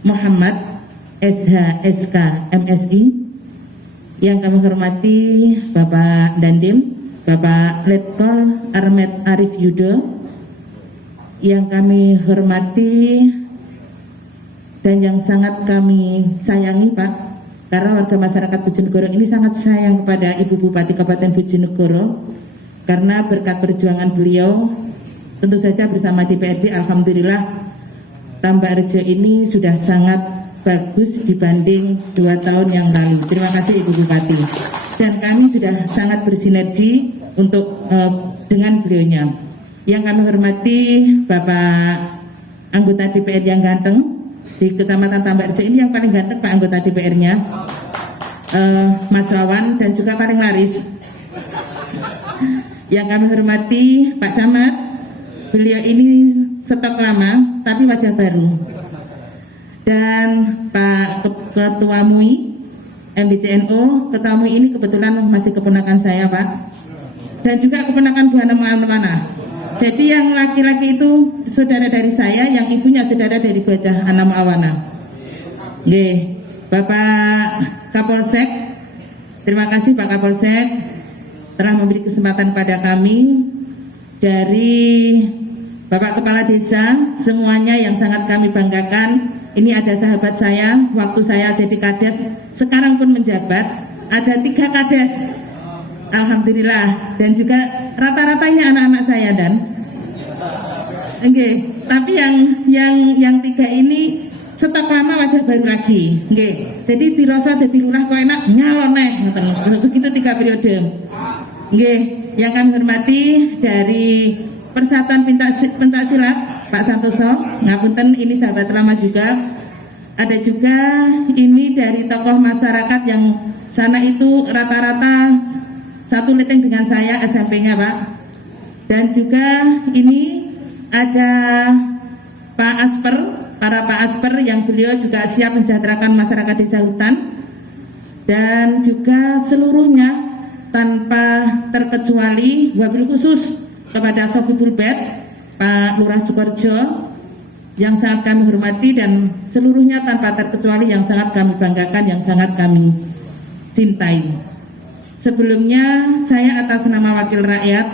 Muhammad SH SK MSI. Yang kami hormati Bapak Dandim, Bapak Letkol Armet Arif Yudo. Yang kami hormati dan yang sangat kami sayangi Pak, karena warga masyarakat Bojonegoro ini sangat sayang kepada Ibu Bupati Kabupaten Bojonegoro, karena berkat perjuangan beliau tentu saja bersama DPRD, alhamdulillah Tambak Rejo ini sudah sangat bagus dibanding 2 tahun yang lalu. Terima kasih Ibu Bupati. Dan kami sudah sangat bersinergi untuk dengan beliaunya. Yang kami hormati Bapak anggota DPR yang ganteng di Kecamatan Tambak Rejo ini, yang paling ganteng Pak anggota DPR-nya, Mas Wawan, dan juga paling laris. Yang kami hormati Pak Camat, beliau ini stok lama tapi wajah baru. Dan Pak Ketua MUI MBCNO, Ketua MUI ini kebetulan masih keponakan saya Pak, dan juga keponakan Bu Hana Mu'ana. Jadi yang laki-laki itu saudara dari saya, yang ibunya saudara dari Bu Hana Mu'ana. Nggih, Bapak Kapolsek, terima kasih Pak Kapolsek telah memberi kesempatan pada kami. Dari Bapak Kepala Desa, semuanya yang sangat kami banggakan. Ini ada sahabat saya, waktu saya jadi kades, sekarang pun menjabat, ada 3 kades, alhamdulillah. Dan juga rata-ratanya anak-anak saya dan, tapi yang 3 ini stok lama wajah baru lagi, jadi dirasa dadi lurah kok enak nyaloneh, begitu 3 periode. Yang kami hormati dari Persatuan Pencak Silat Pak Santoso, ngapunten ini sahabat lama juga. Ada juga ini dari tokoh masyarakat yang sana itu rata-rata satu leteng dengan saya SMP-nya Pak. Dan juga ini ada Pak Asper, para Pak Asper yang beliau juga siap mensejahterakan masyarakat desa hutan. Dan juga seluruhnya tanpa terkecuali, wabil khusus kepada Sofibul Bet, Pak Lurah Sukorejo, yang sangat kami hormati, dan seluruhnya tanpa terkecuali yang sangat kami banggakan, yang sangat kami cintai. Sebelumnya saya atas nama wakil rakyat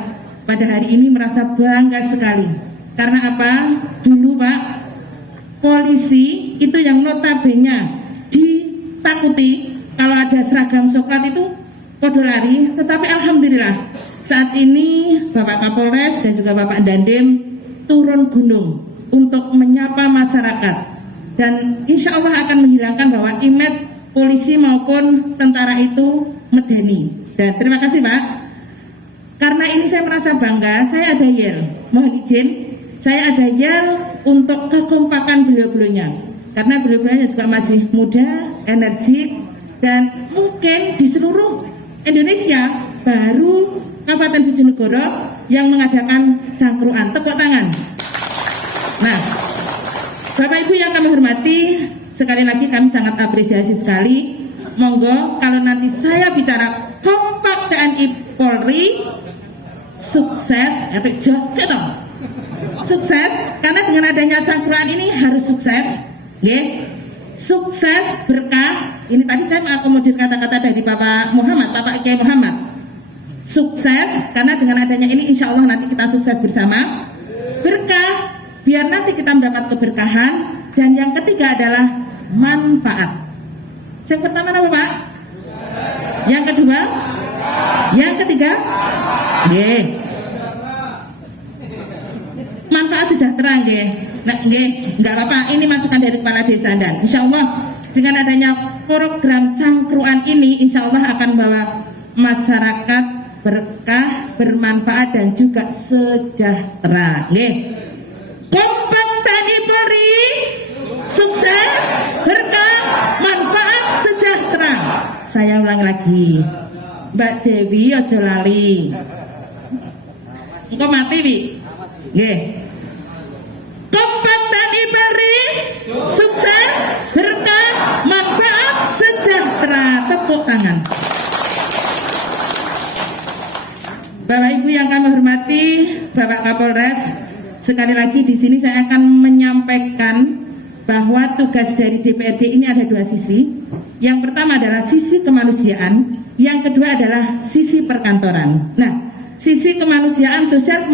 pada hari ini merasa bangga sekali. Karena apa? Dulu Pak, polisi itu yang notabene ditakuti kalau ada seragam coklat itu podo lari, tetapi alhamdulillah saat ini Bapak Kapolres dan juga Bapak Dandim turun gunung untuk menyapa masyarakat, dan insya Allah akan menghilangkan bahwa image polisi maupun tentara itu medeni. Dan terima kasih Pak, karena ini saya merasa bangga. Saya ada yel, mohon izin, saya ada yel untuk kekompakan beliau-beliaunya, karena beliau-beliaunya juga masih muda, energik, dan mungkin di seluruh Indonesia baru Kabupaten Bojonegoro yang mengadakan cangkruan. Tepuk tangan. Nah, Bapak Ibu yang kami hormati, sekali lagi kami sangat apresiasi sekali. Monggo kalau nanti saya bicara kompak TNI Polri sukses, jos gitu. Sukses karena dengan adanya cangkruan ini harus sukses, ya. Sukses berkah. Ini tadi saya mengakomodir kata-kata dari Bapak Kiai Muhammad. Sukses karena dengan adanya ini insya Allah nanti kita sukses bersama. Berkah biar nanti kita mendapat keberkahan. Dan yang ketiga adalah manfaat. Yang pertama apa Pak? Yang kedua? Yang ketiga? Nggih. Manfaat sejahtera nggih. Nah, nggih, enggak apa-apa. Ini masukan dari kepala desa dan insya Allah dengan adanya program cangkruan ini insya Allah akan membawa masyarakat berkah, bermanfaat dan juga sejahtera. Nggih. Kompak TNI Polri sukses, berkah, manfaat, sejahtera. Saya ulangi lagi. Mbak Dewi ojo lali. Engko mati wi. Nggih. Kompak TNI Polri sukses, berkah, manfaat, sejahtera. Tepuk tangan. Bapak Ibu yang kami hormati, Bapak Kapolres, sekali lagi di sini saya akan menyampaikan bahwa tugas dari DPRD ini ada dua sisi. Yang pertama adalah sisi kemanusiaan, yang kedua adalah sisi perkantoran. Nah, sisi kemanusiaan, sosial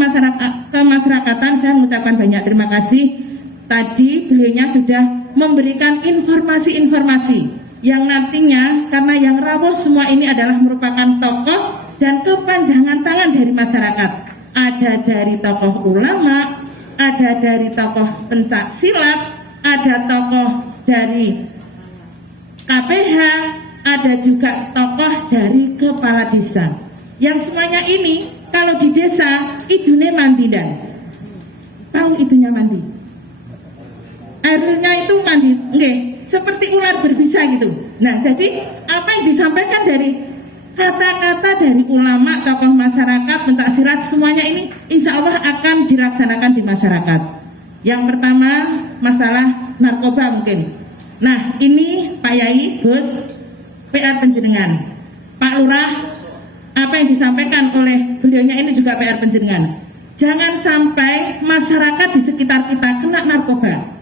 kemasyarakatan, saya mengucapkan banyak terima kasih. Tadi beliaunya sudah memberikan informasi-informasi yang nantinya karena yang rawuh semua ini adalah merupakan tokoh dan kepanjangan tangan dari masyarakat. Ada dari tokoh ulama, ada dari tokoh pencak silat, ada tokoh dari KPH, ada juga tokoh dari kepala desa. Yang semuanya ini kalau di desa idune mandi dan tahu itunya mandi. Airnya itu mandi, nggih, seperti ular berbisa gitu. Nah, jadi apa yang disampaikan dari kata-kata dari ulama, tokoh masyarakat, pencak silat, semuanya ini insya Allah akan dilaksanakan di masyarakat. Yang pertama masalah narkoba mungkin. Nah, ini Pak Yai, Gus, PR penjenengan. Pak Lurah, apa yang disampaikan oleh beliaunya ini juga PR penjenengan. Jangan sampai masyarakat di sekitar kita kena narkoba.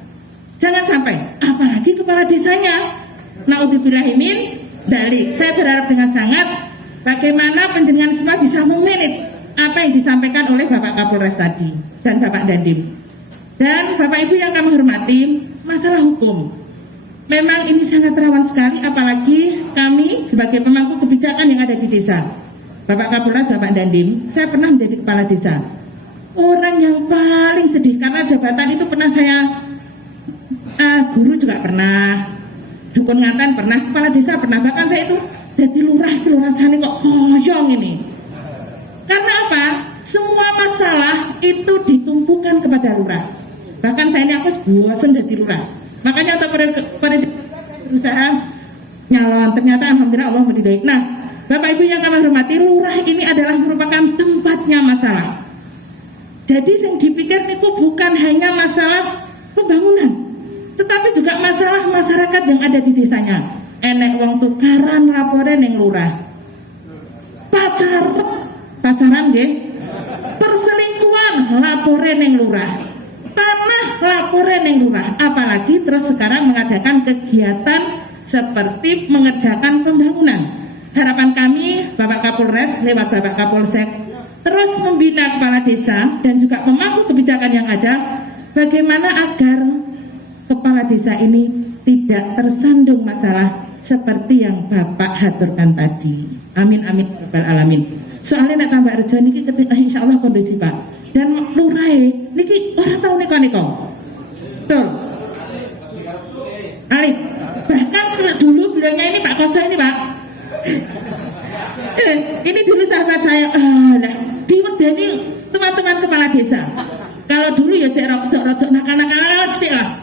Jangan sampai, apalagi kepala desanya. Naudzubillahimin dzalik. Saya berharap dengan sangat bagaimana penjenengan semua bisa memanage apa yang disampaikan oleh Bapak Kapolres tadi dan Bapak Dandim. Dan Bapak Ibu yang kami hormati, masalah hukum memang ini sangat rawan sekali, apalagi kami sebagai pemangku kebijakan yang ada di desa. Bapak Kapolres, Bapak Dandim, saya pernah menjadi kepala desa. Orang yang paling sedih karena jabatan itu pernah saya guru juga pernah, dukun ngatan pernah, kepala desa pernah, bahkan saya itu jadi lurah itu rasanya kok koyong ini. Karena apa? Semua masalah itu ditumpukan kepada lurah. Bahkan saya ini aku bosan jadi lurah. Makanya untuk berusaha nyalon, ternyata alhamdulillah Allah meridhoi. Nah, Bapak Ibu yang kami hormati, lurah ini adalah merupakan tempatnya masalah. Jadi yang dipikir niku bukan hanya masalah pembangunan, tetapi juga masalah masyarakat yang ada di desanya. Enek wong tukaran laporan yang lurah, pacaran nggih, perselingkuhan laporan yang lurah, tanah laporan yang lurah. Apalagi terus sekarang mengadakan kegiatan seperti mengerjakan pembangunan. Harapan kami Bapak Kapolres lewat Bapak Kapolsek terus membina kepala desa dan juga pemangku kebijakan yang ada, bagaimana agar kepala desa ini tidak tersandung masalah seperti yang Bapak haturkan tadi. Amin amin rabbal alamin. Soalnya nek tambah rejo niki insya Allah kondisi Pak. Dan lurahe niki ora tau niko. Betul. Alif. Bahkan dulu beliaunya ini Pak Koso ini Pak. Ini dulu sahabat saya. Diwedeni teman-teman kepala desa. Kalau dulu ya cek rodok nakal-nakal sithik lah.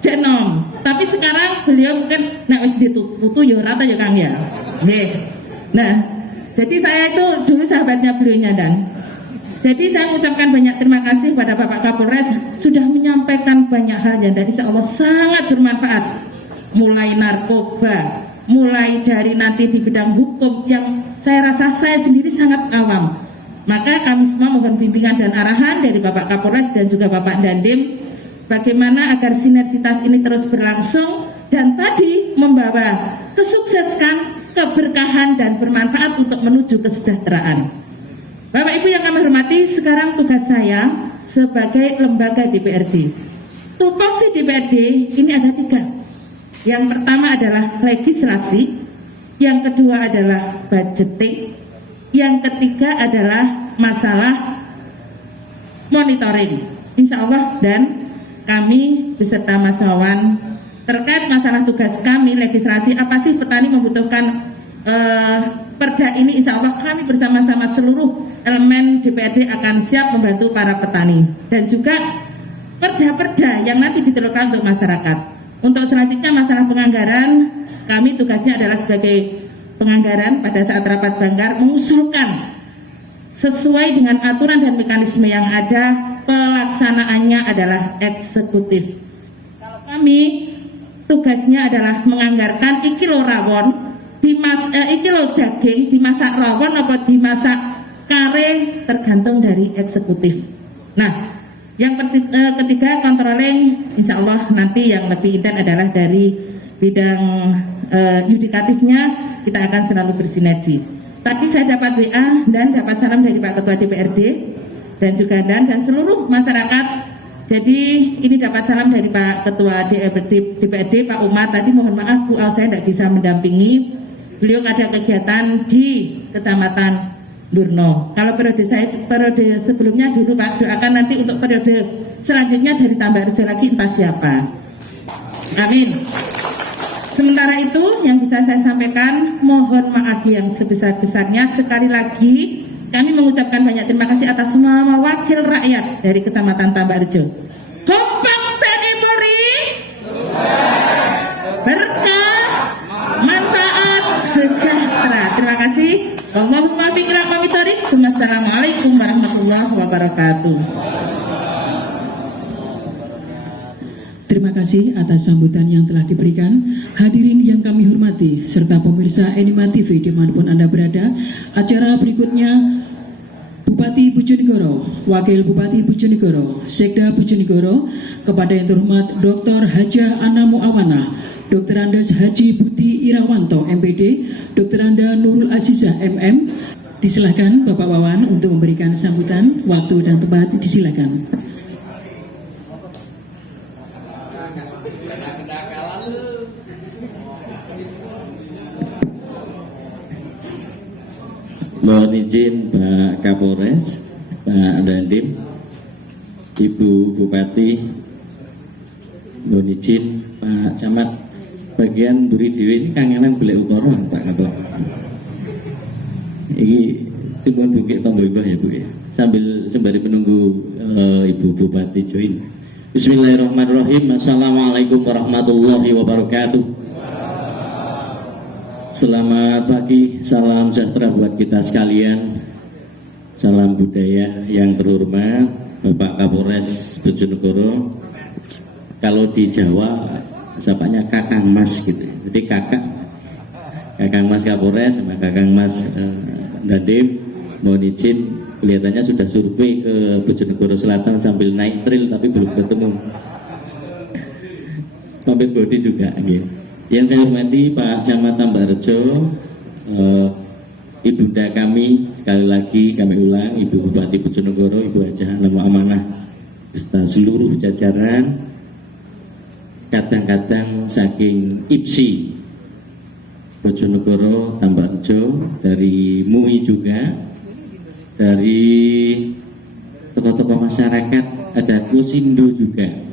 Cek nom. Tapi sekarang beliau mungkin nek wis ditutu ya ora ta ya Kang ya. Nggih. Nah, jadi saya itu dulu sahabatnya beliaunya dan jadi saya mengucapkan banyak terima kasih kepada Bapak Kapolres sudah menyampaikan menyampaikan banyak hal yang dari insya Allah sangat bermanfaat, mulai narkoba, mulai dari nanti di bidang hukum yang saya rasa saya sendiri sangat awam. Maka kami semua mohon bimbingan dan arahan dari Bapak Kapolres dan juga Bapak Dandim bagaimana agar sinergitas ini terus berlangsung dan tadi membawa kesuksesan, keberkahan dan bermanfaat untuk menuju kesejahteraan. Bapak Ibu yang kami hormati, sekarang tugas saya sebagai lembaga DPRD. Tupoksi DPRD ini ada 3. Yang pertama adalah legislasi, yang kedua adalah budgeting, yang ketiga adalah masalah monitoring. Insya Allah dan kami beserta Mas Wawan terkait masalah tugas kami legislasi, apa sih petani membutuhkan perda ini, insya Allah kami bersama-sama seluruh elemen DPRD akan siap membantu para petani dan juga perda-perda yang nanti ditelurkan untuk masyarakat. Untuk selanjutnya masalah penganggaran, kami tugasnya adalah sebagai penganggaran pada saat rapat banggar mengusulkan sesuai dengan aturan dan mekanisme yang ada, pelaksanaannya adalah eksekutif. Kalau kami tugasnya adalah menganggarkan iki lo rawon iki lo daging dimasak rawon apa dimasak kare tergantung dari eksekutif. Nah, yang ketiga controlling, insya Allah nanti yang lebih intens adalah dari bidang yudikatifnya kita akan selalu bersinergi. Tadi saya dapat WA dan dapat salam dari Pak Ketua DPRD dan juga dan seluruh masyarakat. Jadi ini dapat salam dari Pak Ketua DPRD Pak Umar. Tadi mohon maaf Bu, saya tidak bisa mendampingi. Beliau ada kegiatan di Kecamatan Durno. Kalau periode sebelumnya dulu Pak, doakan nanti untuk periode selanjutnya dari Tambakrejo lagi entah siapa. Amin. Sementara itu yang bisa saya sampaikan, mohon maaf yang sebesar-besarnya. Sekali lagi kami mengucapkan banyak terima kasih atas semua wakil rakyat dari Kecamatan Tambakrejo. Kompak TNI Polri, berkah, manfaat, sejahtera. Terima kasih. Allahumma fiqra komitorik. Wassalamualaikum warahmatullahi wabarakatuh. Terima kasih atas sambutan yang telah diberikan. Hadirin yang kami hormati, serta pemirsa Enima TV dimanapun Anda berada, acara berikutnya Bupati Bojonegoro, Wakil Bupati Bojonegoro, Sekda Bojonegoro, kepada yang terhormat Dr. Hajah Ana Muawana, Dr. Andes Haji Budi Irawanto, MPD, Dr. Anda Nurul Azizah, MM. Disilakan Bapak Wawan untuk memberikan sambutan. Waktu dan tempat disilakan. Mohon izin Pak Kapolres, Pak Dandim, Ibu Bupati, mohon izin Pak Camat, bagian Buri Dewi ini kangenan boleh ukuran Pak Kapolres. Ini timbun bukit tombol ya Bu ya. Sambil sembari menunggu Ibu Bupati join. Bismillahirrahmanirrahim. Assalamualaikum warahmatullahi wabarakatuh. Selamat pagi, salam sejahtera buat kita sekalian. Salam budaya yang terhormat Bapak Kapolres Bojonegoro. Kalau di Jawa sapanya Kakang Mas gitu. Jadi Kakang Mas Kapolres sama Kakang Mas Dandim, mohon izin, kelihatannya sudah survei ke Bojonegoro Selatan sambil naik trail tapi belum ketemu. Sampai bodi juga gitu. Yang saya hormati Pak Camat Tambakrejo, ibunda kami, sekali lagi kami ulang, Ibu Bupati Bojonegoro, Ibu Hajah Ana Muawana, beserta seluruh jajaran, kadang-kadang saking IPSI Bojonegoro, Tambakrejo, dari MUI juga, dari tokoh-tokoh masyarakat, ada Kosindo juga.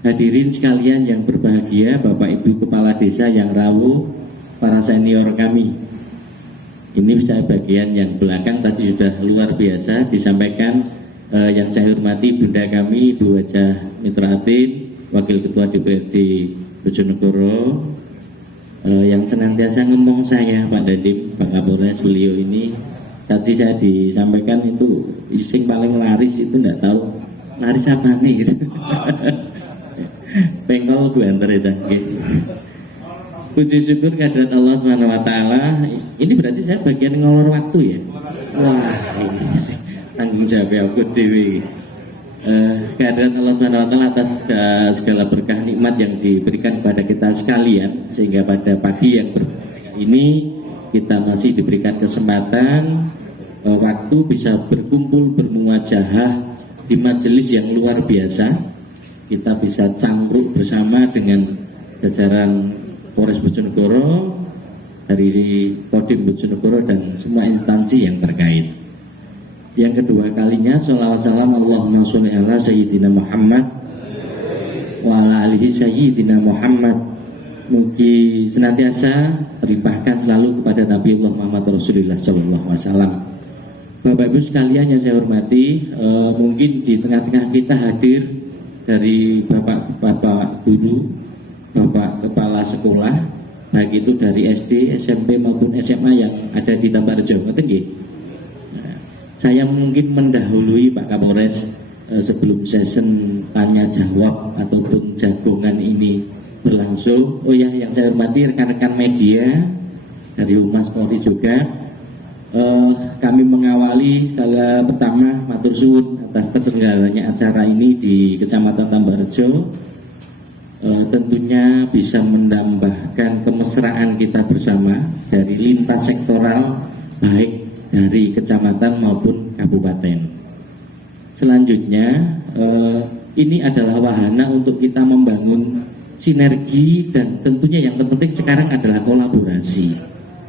Hadirin sekalian yang berbahagia, Bapak Ibu Kepala Desa yang rawuh, para senior kami. Ini saya bagian yang belakang tadi sudah luar biasa disampaikan. Yang saya hormati bunda kami Ibu Hajah Mitra Atin, Wakil Ketua DPRD Bojonegoro, yang senantiasa ngomong saya Pak Dandim, Pak Kapolres, beliau ini tadi saya disampaikan itu ising paling laris itu enggak tahu lari siapa nih gitu. Pengkol gue antar ya canggih. Puji syukur kehadirat Allah Subhanahu wa taala. Ini berarti saya bagian ngolor waktu ya. Wah, ini sih tanggung jawab aku dewi. Kehadirat Allah Subhanahu wa taala atas segala berkah nikmat yang diberikan kepada kita sekalian, sehingga pada pagi yang berbahagia ini kita masih diberikan kesempatan waktu bisa berkumpul bermuajahah di majelis yang luar biasa. Kita bisa cangkruk bersama dengan jajaran Polres Bojonegoro, dari Kodim Bojonegoro dan semua instansi yang terkait. Yang kedua kalinya sholawat salam Allahumma sholli ala sayyidina Muhammad wa ala alihi sayyidina Muhammad. Mugi senantiasa terlimpahkan selalu kepada Nabi Allah Muhammad Rasulullah Sallallahu Alaihi Wasallam. Bapak Ibu sekalian yang saya hormati, mungkin di tengah-tengah kita hadir dari bapak guru, bapak kepala sekolah, baik itu dari SD, SMP maupun SMA yang ada di Tambarjo. Saya mungkin mendahului Pak Kapolres sebelum session tanya jawab ataupun jagongan ini berlangsung. Oh ya, yang saya hormati rekan-rekan media dari Humas Polri juga, kami mengawali skala pertama matur suwun atas terselenggaranya acara ini di Kecamatan Tambarjo. Tentunya bisa menambahkan kemesraan kita bersama dari lintas sektoral, baik dari kecamatan maupun kabupaten. Selanjutnya, ini adalah wahana untuk kita membangun sinergi, dan tentunya yang terpenting sekarang adalah kolaborasi.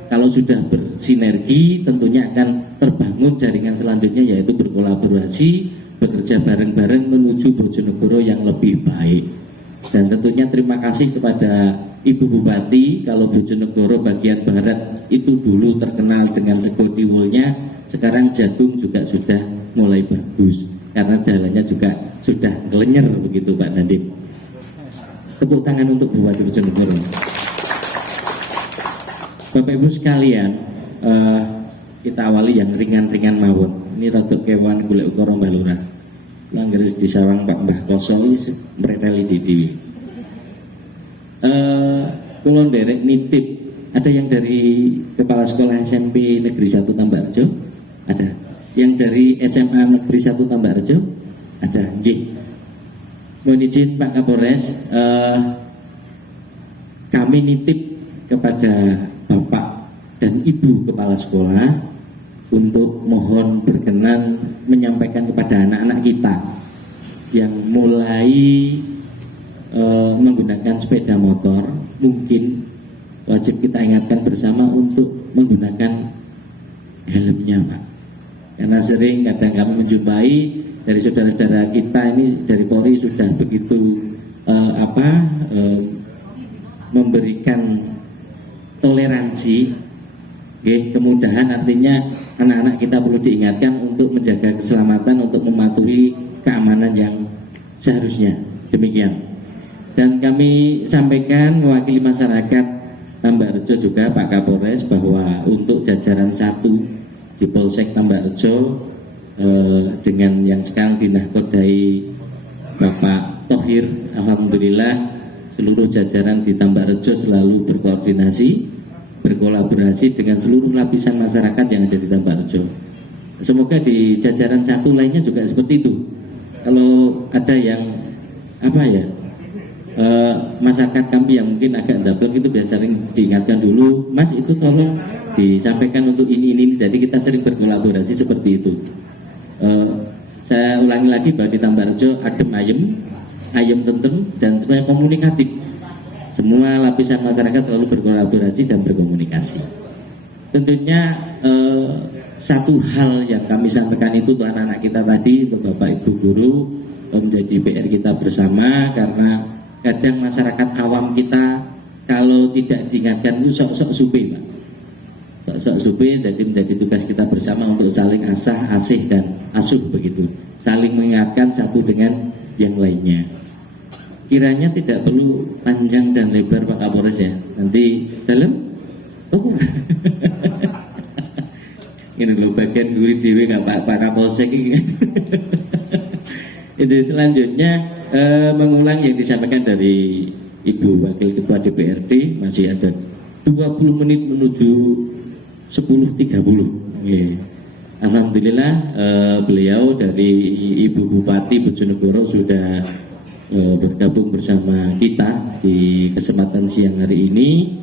Kalau sudah bersinergi, tentunya akan terbangun jaringan selanjutnya, yaitu berkolaborasi, bekerja bareng-bareng menuju Bojonegoro yang lebih baik. Dan tentunya terima kasih kepada Ibu Bupati. Kalau Bojonegoro bagian barat itu dulu terkenal dengan sego tiwulnya, sekarang jagung juga sudah mulai bagus karena jalannya juga sudah kelenyer begitu Pak Nadiem. Tepuk tangan untuk Bupati Bojonegoro. Bapak Ibu sekalian, kita awali yang ringan-ringan mawon. Ini rodok kewan golek ukara Mbah Lurah. Langgaris di Sawang Pak Mbah Kosoli mreteli di kulon derek nitip. Ada yang dari Kepala Sekolah SMP Negeri 1 Tambarjo? Ada. Yang dari SMA Negeri 1 Tambarjo? Ada. Nggih. Mohon izin Pak Kapolres, kami nitip kepada Bapak dan Ibu Kepala Sekolah untuk mohon berkenan menyampaikan kepada anak-anak kita yang mulai menggunakan sepeda motor, mungkin wajib kita ingatkan bersama untuk menggunakan helmnya Pak. Karena sering kadang kami menjumpai dari saudara-saudara kita ini dari Polri sudah begitu memberikan toleransi. Oke, kemudahan, artinya anak-anak kita perlu diingatkan untuk menjaga keselamatan, untuk mematuhi keamanan yang seharusnya. Demikian. Dan kami sampaikan mewakili masyarakat Tambarjo juga Pak Kapolres bahwa untuk jajaran 1 di Polsek Tambarjo dengan yang sekarang dinahkodai Bapak Thohir, alhamdulillah seluruh jajaran di Tambarjo selalu berkolaborasi dengan seluruh lapisan masyarakat yang ada di Tambarjo. Semoga di jajaran 1 lainnya juga seperti itu. Kalau ada yang masyarakat kami yang mungkin agak ndablek itu biasa sering diingatkan dulu, Mas itu tolong disampaikan untuk ini. Jadi kita sering berkolaborasi seperti itu. Saya ulangi lagi bahwa di Tambarjo adem ayem tentrem dan semuanya komunikatif. Semua lapisan masyarakat selalu berkolaborasi dan berkomunikasi. Tentunya satu hal yang kami sampaikan itu untuk anak-anak kita tadi, untuk Bapak Ibu Guru, menjadi PR kita bersama, karena kadang masyarakat awam kita kalau tidak diingatkan itu sok-sok supe Pak. Sok-sok supe, jadi menjadi tugas kita bersama untuk saling asih dan asuh begitu. Saling mengingatkan satu dengan yang lainnya. Kiranya tidak perlu panjang dan lebar Pak Kapolres ya. Nanti dalam ini loh bagian gurih dewe Pak Kapolsek ini. Itu selanjutnya mengulang yang disampaikan dari Ibu Wakil Ketua DPRD, masih ada 20 menit menuju 10.30. Alhamdulillah beliau dari Ibu Bupati Bojonegoro sudah bergabung bersama kita di kesempatan siang hari ini.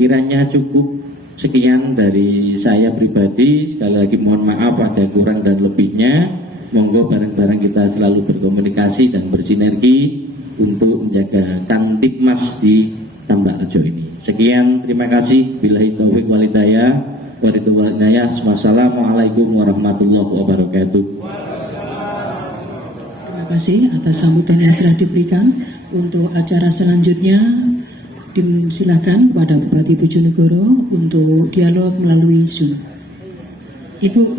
Kiranya cukup sekian dari saya pribadi. Sekali lagi mohon maaf ada kurang dan lebihnya. Monggo bareng-bareng kita selalu berkomunikasi dan bersinergi untuk menjaga Kamtibmas di Tambak Rejo ini. Sekian, terima kasih. Billahi taufik wal hidayah. Wassalamualaikum warahmatullahi wabarakatuh. Terima kasih atas sambutan yang telah diberikan. Untuk acara selanjutnya, silakan kepada Bupati Bojonegoro untuk dialog melalui Zoom. Ibu,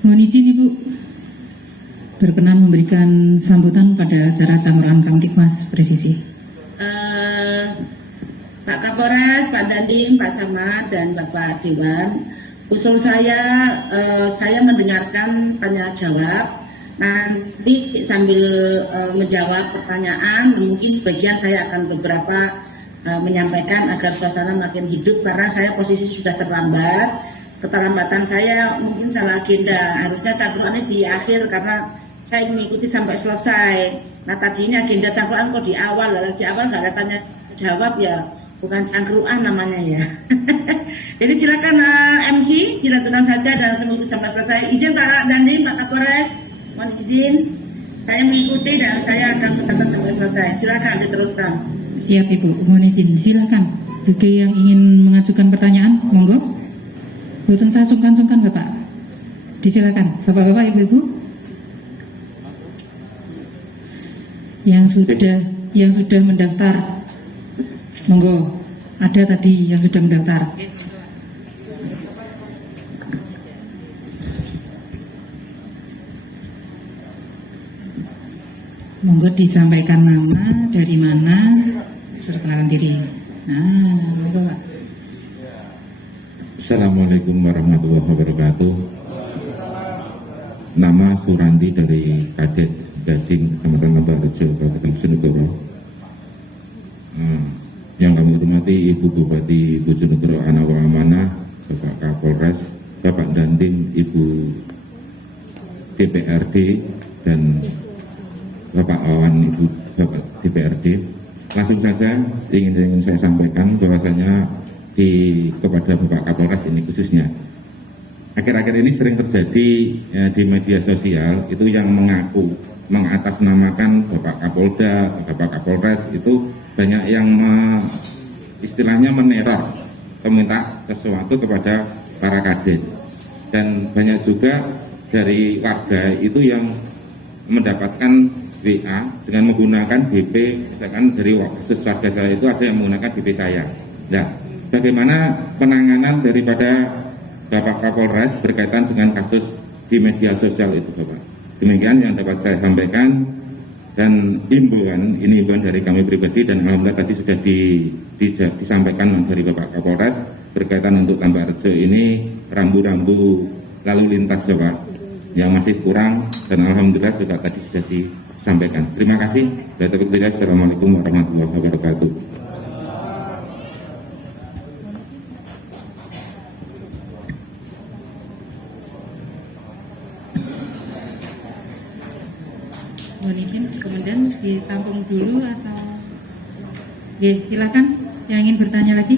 mohon izin Ibu berkenan memberikan sambutan pada acara Cameran Kamtibmas Presisi. Pak Kapolres, Pak Dandim, Pak Camat, dan Bapak Dewan, usul saya mendengarkan tanya jawab. Nanti sambil menjawab pertanyaan, mungkin sebagian saya akan beberapa menyampaikan agar suasana makin hidup, karena saya posisi sudah terlambat. Keterlambatan saya mungkin salah agenda, harusnya cakruannya di akhir karena saya mengikuti sampai selesai. Nah tadi ini agenda cakruan kok di awal, lalu di awal nggak ada tanya jawab, ya bukan cangkruan namanya ya. Jadi silakan MC dilanjutkan saja dan mengikuti sampai selesai. Izin Pak Dandim, Pak Kapolres, mohon izin saya mengikuti dan saya akan mencatat sampai selesai. Silakan diteruskan. Siap Ibu, mohon izin. Silakan bagi yang ingin mengajukan pertanyaan, monggo. Boten saya sungkan-sungkan Bapak. Disilakan Bapak-bapak, Ibu-ibu. Yang sudah mendaftar, monggo. Ada tadi yang sudah mendaftar. Monggo disampaikan nama, dari mana, perkenalan diri. Nah, monggo Pak. Assalamualaikum warahmatullahi wabarakatuh. Nama Surandi dari Kades Gading, Kecamatan Tambak Rejo, Kabupaten Bojonegoro. Yang kami hormati Ibu Bupati Bojonegoro Anawa Amanah, Bapak Kapolres, Bapak Dandim, Ibu DPRD, dan Bapak Awan, Ibu Bapak DPRD. Langsung saja ingin saya sampaikan bahwasanya kepada Bapak Kapolres ini khususnya, akhir-akhir ini sering terjadi di media sosial itu yang mengaku mengatasnamakan Bapak Kapolda, Bapak Kapolres, itu banyak yang istilahnya meneror, meminta sesuatu kepada para kades, dan banyak juga dari warga itu yang mendapatkan WA dengan menggunakan BP, misalkan dari kasus warga saya itu ada yang menggunakan BP saya. Nah, bagaimana penanganan daripada Bapak Kapolres berkaitan dengan kasus di media sosial itu, Bapak? Demikian yang dapat saya sampaikan, dan himbauan dari kami pribadi, dan alhamdulillah tadi sudah disampaikan dari Bapak Kapolres berkaitan untuk Tambak Rejo ini rambu-rambu lalu lintas, Bapak, yang masih kurang, dan alhamdulillah juga tadi sudah disampaikan. Terima kasih. Assalamualaikum warahmatullahi wabarakatuh. Mohon izin, Komandan ditampung dulu atau? Ya, silakan yang ingin bertanya lagi.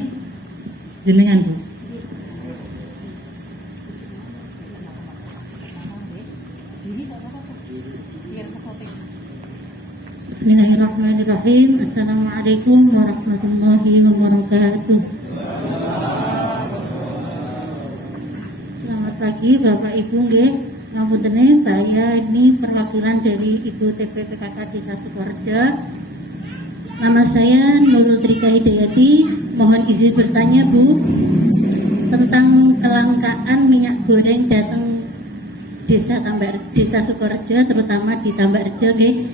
Jenengan Bu. Bismillahirrahmanirrahim. Assalamualaikum warahmatullahi wabarakatuh. Selamat pagi Bapak Ibu nggih. Ngapunten, saya ini perwakilan dari Ibu TPPKK Desa Sukorejo. Nama saya Nurul Trika Hidayati. Mohon izin bertanya Bu, tentang kelangkaan minyak goreng datang Desa Sukorejo, terutama di Tambak Rejo nggih.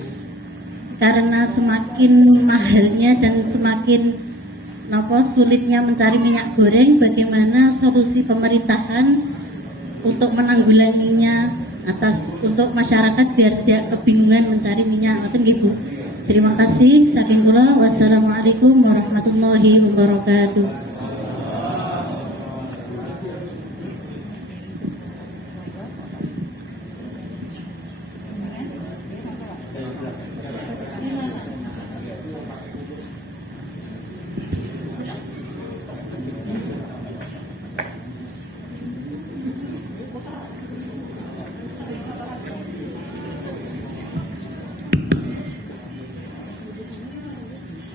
Karena semakin mahalnya dan semakin sulitnya mencari minyak goreng, bagaimana solusi pemerintahan untuk menanggulanginya atas untuk masyarakat biar tidak kebingungan mencari minyak. Ngoten nggih Bu. Terima kasih. Saking kula, wassalamualaikum warahmatullahi wabarakatuh.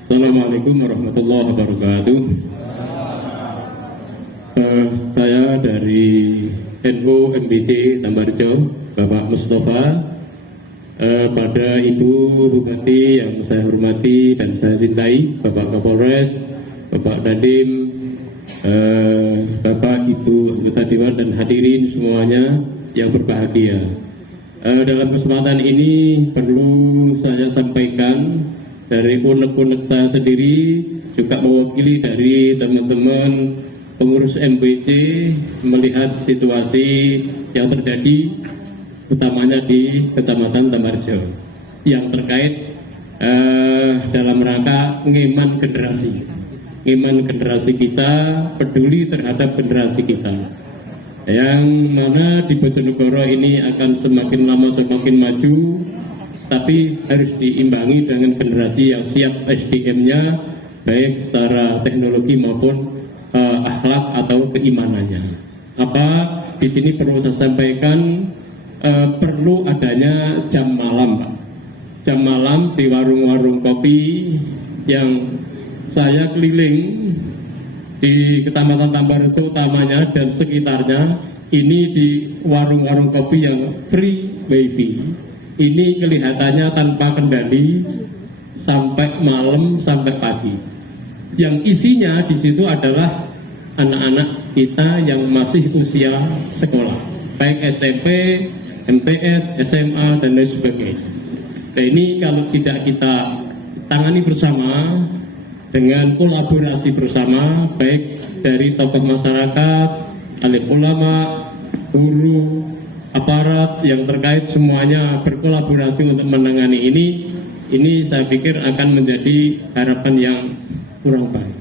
Assalamualaikum warahmatullahi wabarakatuh. Saya dari NU MBC Tambarjo, Bapak Mustafa. Pada Ibu Bupati yang saya hormati dan saya cintai, Bapak Kapolres, Bapak Dandim, Bapak Ibu anggota Dewan dan hadirin semuanya yang berbahagia. Dalam kesempatan ini perlu saya sampaikan dari unek-unek saya sendiri, juga mewakili dari teman-teman pengurus MBC melihat situasi yang terjadi utamanya di Kecamatan Tambarjo yang terkait dalam rangka ngeman generasi kita, peduli terhadap generasi kita, yang mana di Bojonegoro ini akan semakin lama semakin maju, tapi harus diimbangi dengan generasi yang siap SDM-nya, baik secara teknologi maupun akhlak atau keimanannya. Apa di sini perlu saya sampaikan, perlu adanya jam malam, Pak. Jam malam di warung-warung kopi yang saya keliling di Kecamatan Tambarjo utamanya dan sekitarnya, ini di warung-warung kopi yang free wifi. Ini kelihatannya tanpa kendali sampai malam sampai pagi. Yang isinya di situ adalah anak-anak kita yang masih usia sekolah, baik SMP, MTS, SMA dan lain sebagainya. Nah, ini kalau tidak kita tangani bersama dengan kolaborasi bersama, baik dari tokoh masyarakat, alim ulama, guru, aparat yang terkait semuanya berkolaborasi untuk menangani ini saya pikir akan menjadi harapan yang kurang baik.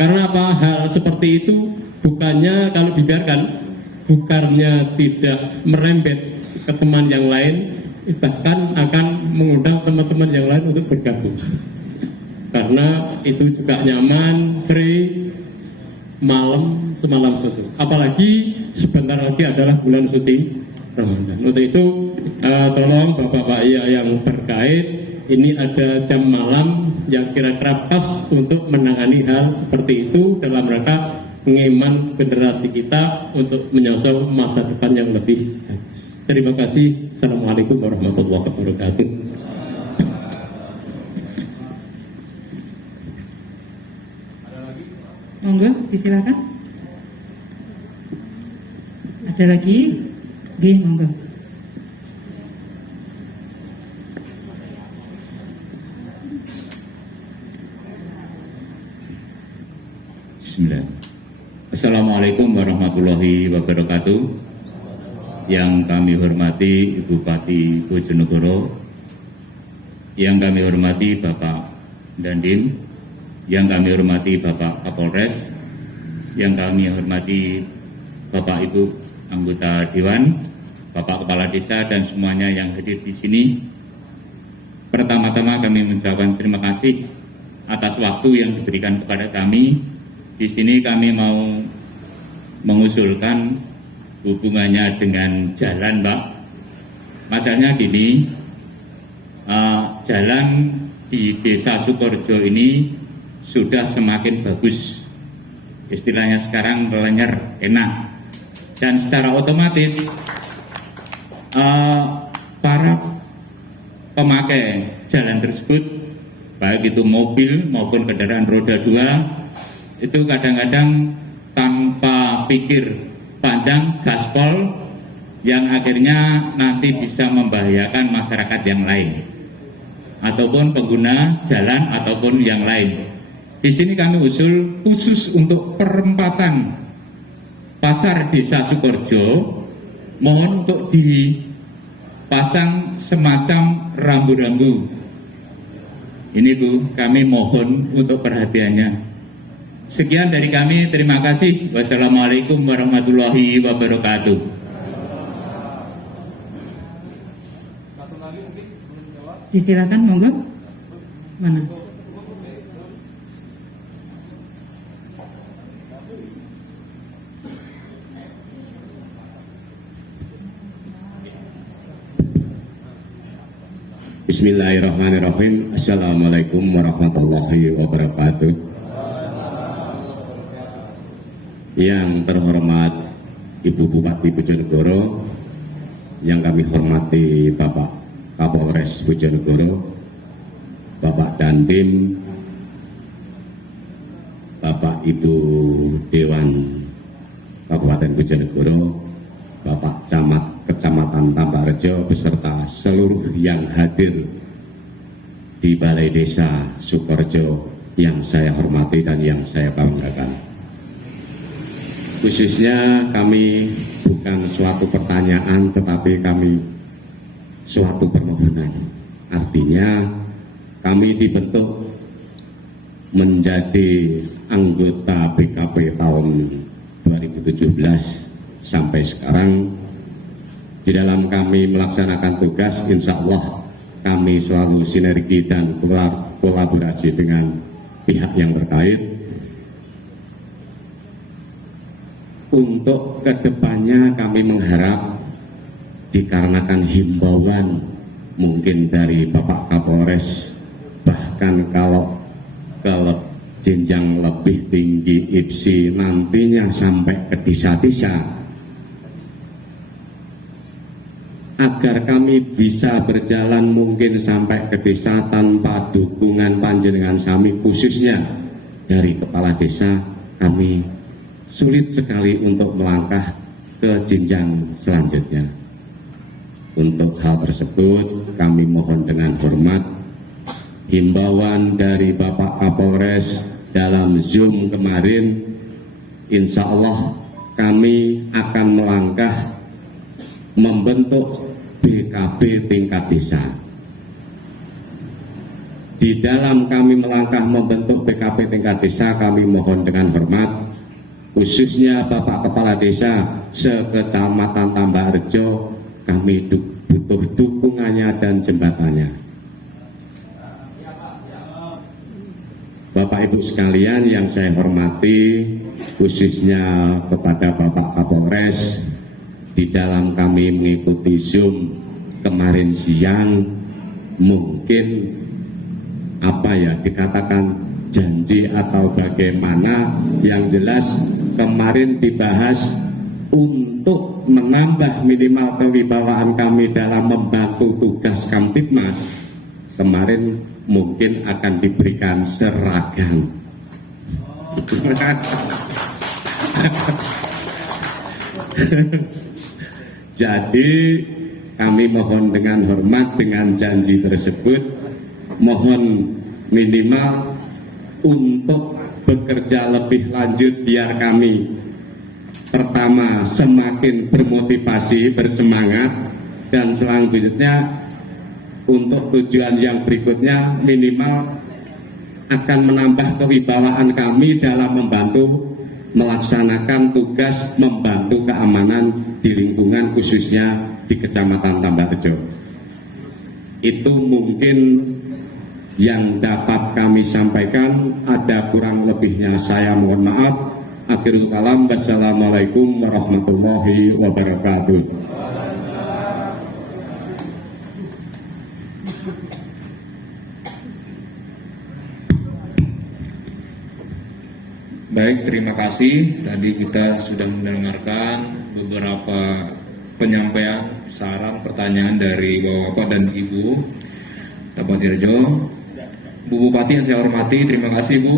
Karena apa? Hal seperti itu bukannya kalau dibiarkan, bukannya tidak merembet ke teman yang lain, bahkan akan mengundang teman-teman yang lain untuk bergabung. Karena itu juga nyaman, free, malam semalam suntuk. Apalagi sebentar lagi adalah bulan suci Ramadan. Untuk itu tolong Bapak-Bapak yang terkait, ini ada jam malam yang kira-kira pas untuk menangani hal seperti itu dalam rangka mengeman generasi kita untuk menyosong masa depan yang lebih baik. Terima kasih. Assalamualaikum warahmatullahi wabarakatuh. Monggo, disilakan. Ada lagi? Nggih, monggo. Bismillah. Assalamualaikum warahmatullahi wabarakatuh. Yang kami hormati Bupati Bojonegoro, yang kami hormati Bapak Dandim, yang kami hormati Bapak Kapolres, yang kami hormati Bapak Ibu anggota Dewan, Bapak Kepala Desa dan semuanya yang hadir di sini. Pertama-tama kami mengucapkan terima kasih atas waktu yang diberikan kepada kami. Di sini kami mau mengusulkan hubungannya dengan jalan, Pak. Masalahnya gini, jalan di Desa Sukorjo ini sudah semakin bagus. Istilahnya sekarang lenyer, enak. Dan secara otomatis para pemakai jalan tersebut, baik itu mobil maupun kendaraan roda 2, itu kadang-kadang tanpa pikir panjang gaspol yang akhirnya nanti bisa membahayakan masyarakat yang lain ataupun pengguna jalan ataupun yang lain. Di sini kami usul khusus untuk perempatan pasar Desa Sukorjo mohon untuk dipasang semacam rambu-rambu. Ini Bu, kami mohon untuk perhatiannya. Sekian dari kami, terima kasih. Wassalamualaikum warahmatullahi wabarakatuh. Disilakan, monggo. Mana? Bismillahirrahmanirrahim. Assalamualaikum warahmatullahi wabarakatuh. Yang terhormat Ibu Bupati Bojonegoro, yang kami hormati Bapak Kapolres Bojonegoro, Bapak Dandim, Bapak Ibu Dewan Kabupaten Bojonegoro, Bapak Camat Kecamatan Tambakrejo beserta seluruh yang hadir di Balai Desa Sukorejo yang saya hormati dan yang saya banggakan. Khususnya kami bukan suatu pertanyaan tetapi kami suatu permohonan. Artinya kami dibentuk menjadi anggota BKP tahun 2017 sampai sekarang. Di dalam kami melaksanakan tugas, insya Allah kami selalu sinergi dan kolaborasi dengan pihak yang terkait. Untuk kedepannya kami mengharap dikarenakan himbauan mungkin dari Bapak Kapolres, bahkan kalau ke jenjang lebih tinggi IPSI nantinya sampai ke desa-desa, agar kami bisa berjalan mungkin sampai ke desa tanpa dukungan panjenengan sami, khususnya dari kepala desa, kami sulit sekali untuk melangkah ke jenjang selanjutnya. Untuk hal tersebut kami mohon dengan hormat himbauan dari Bapak Kapolres dalam Zoom kemarin, insya Allah kami akan melangkah membentuk BKP tingkat desa. Di dalam kami melangkah membentuk BKP tingkat desa, kami mohon dengan hormat, khususnya Bapak Kepala Desa sekecamatan Tambakrejo, kami butuh dukungannya dan jembatannya. Bapak Ibu sekalian yang saya hormati, khususnya kepada Bapak Kapolres, di dalam kami mengikuti Zoom kemarin siang, mungkin dikatakan janji atau bagaimana, yang jelas kemarin dibahas untuk menambah minimal kewibawaan kami dalam membantu tugas Kamtibmas. Kemarin mungkin akan diberikan seragam. Jadi kami mohon dengan hormat dengan janji tersebut, mohon minimal untuk bekerja lebih lanjut biar kami pertama semakin bermotivasi, bersemangat, dan selanjutnya untuk tujuan yang berikutnya minimal akan menambah kewibawaan kami dalam membantu melaksanakan tugas membantu keamanan di lingkungan khususnya di Kecamatan Tambakrejo. Itu mungkin yang dapat kami sampaikan. Ada kurang lebihnya saya mohon maaf. Akhirul kalam, wassalamualaikum warahmatullahi wabarakatuh. Baik, terima kasih. Tadi kita sudah mendengarkan beberapa penyampaian saran pertanyaan dari Bapak-Bapak dan Ibu Tambakrejo. Bu Bupati yang saya hormati, terima kasih Bu.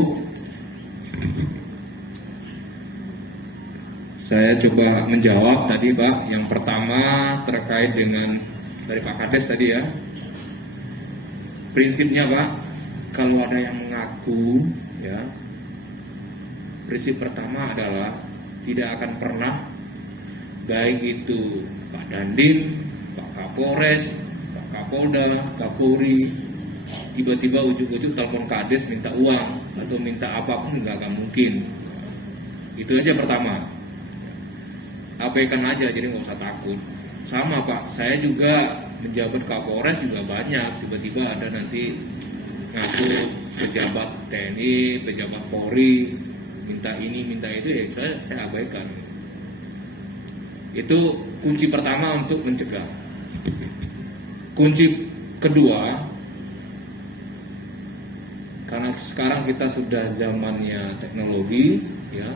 Saya coba menjawab tadi Pak. Yang pertama terkait dengan dari Pak Kades tadi ya. Prinsipnya Pak, kalau ada yang mengaku ya, prinsip pertama adalah tidak akan pernah, baik itu Pak Dandim, Pak Kapolres, Pak Kapolda, Kapolri, tiba-tiba ujuk-ujuk telepon Kades minta uang atau minta apapun, nggak akan mungkin. Itu aja pertama. Abaikan aja, jadi nggak usah takut. Sama Pak, saya juga menjabat Kapolres juga banyak, tiba-tiba ada nanti ngaku pejabat TNI, pejabat Polri, minta ini, minta itu, ya saya abaikan. Itu kunci pertama untuk mencegah. Kunci kedua, karena sekarang kita sudah zamannya teknologi, ya,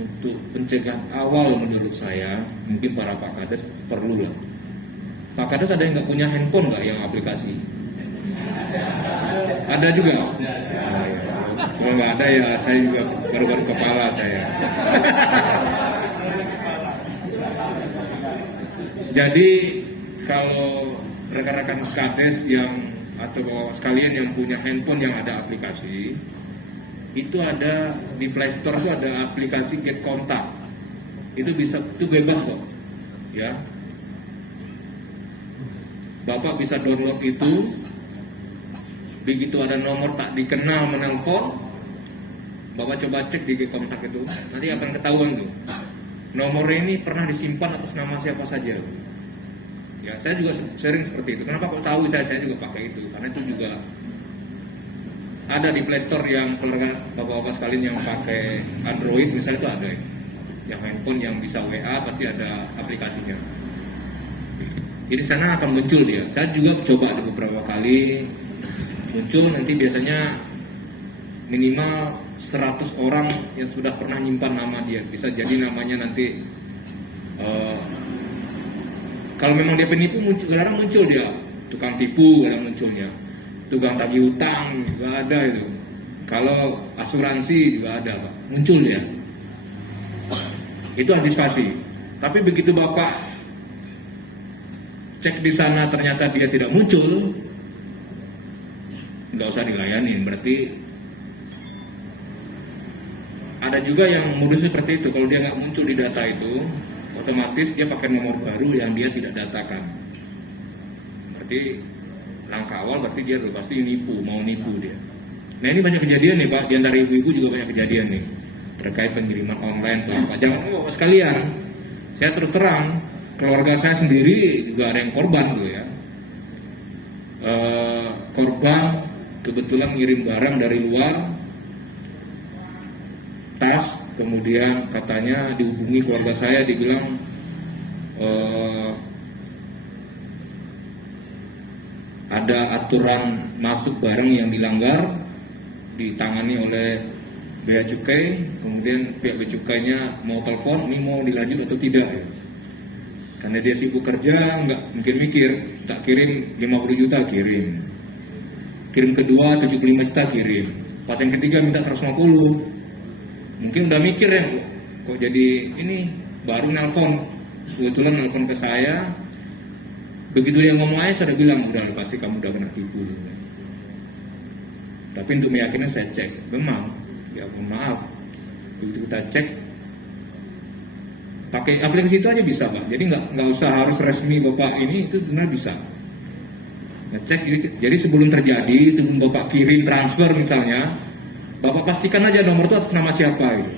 untuk pencegahan awal menurut saya, mungkin para Pak Kades perlu lah. Pak Kades ada yang nggak punya handphone nggak yang aplikasi? Ada juga. Nah, ya. Kalau nggak ada ya saya juga baru-baru kepala saya. Jadi kalau rekan-rekan Kades yang atau bapak sekalian yang punya handphone yang ada aplikasi, itu ada di Play Store itu ada aplikasi Get Kontak. Itu bebas kok. Ya. Bapak bisa download itu. Begitu ada nomor tak dikenal menelpon, Bapak coba cek di Get Kontak itu, nanti akan ketahuan tuh. Nomor ini pernah disimpan atas nama siapa saja. Ya, saya juga sering seperti itu. Kenapa kok tahu saya juga pakai itu? Karena itu juga ada di Play Store yang kalau bapak-bapak sekalian yang pakai Android misalnya itu ada. Yang handphone yang bisa WA pasti ada aplikasinya. Jadi sana akan muncul dia. Saya juga coba ada beberapa kali muncul, nanti biasanya minimal 100 orang yang sudah pernah nyimpan nama dia. Bisa jadi namanya nanti kalau memang dia penipu, kadang muncul dia tukang tipu, kadang muncul dia tukang tagih utang juga ada itu. Kalau asuransi juga ada Pak, muncul dia. Itu antisipasi. Tapi begitu Bapak cek di sana ternyata dia tidak muncul, nggak usah dilayani. Berarti ada juga yang modusnya seperti itu. Kalau dia nggak muncul di data itu, otomatis dia pakai nomor baru yang dia tidak datakan. Berarti langkah awal berarti dia pasti mau nipu dia. Nah ini banyak kejadian nih Pak, di antara ibu-ibu juga banyak kejadian nih terkait pengiriman online Pak. Jangan Bapak sekalian, saya terus terang, keluarga saya sendiri juga ada yang korban tuh ya. Korban kebetulan ngirim barang dari luar, tas, kemudian katanya dihubungi keluarga saya, dibilang ada aturan masuk barang yang dilanggar, ditangani oleh Bea Cukai, kemudian pihak Bea Cukainya mau telepon, ini mau dilanjut atau tidak ya. Karena dia sibuk kerja, nggak mungkin mikir, tak kirim 50 juta kirim kedua 75 juta kirim, pas yang ketiga minta 150. Mungkin udah mikir ya, kok jadi ini, baru nelpon, kebetulan nelpon ke saya, begitu dia ngomong aja saya udah bilang, udah pasti kamu udah kena tipu. Tapi untuk meyakinkan saya cek, memang, ya mohon maaf, begitu kita cek, pakai aplikasi itu aja bisa Pak, jadi nggak usah harus resmi Bapak ini, itu benar bisa. Ngecek, jadi sebelum terjadi, sebelum Bapak kirim transfer misalnya, Bapak pastikan aja nomor itu atas nama siapa itu.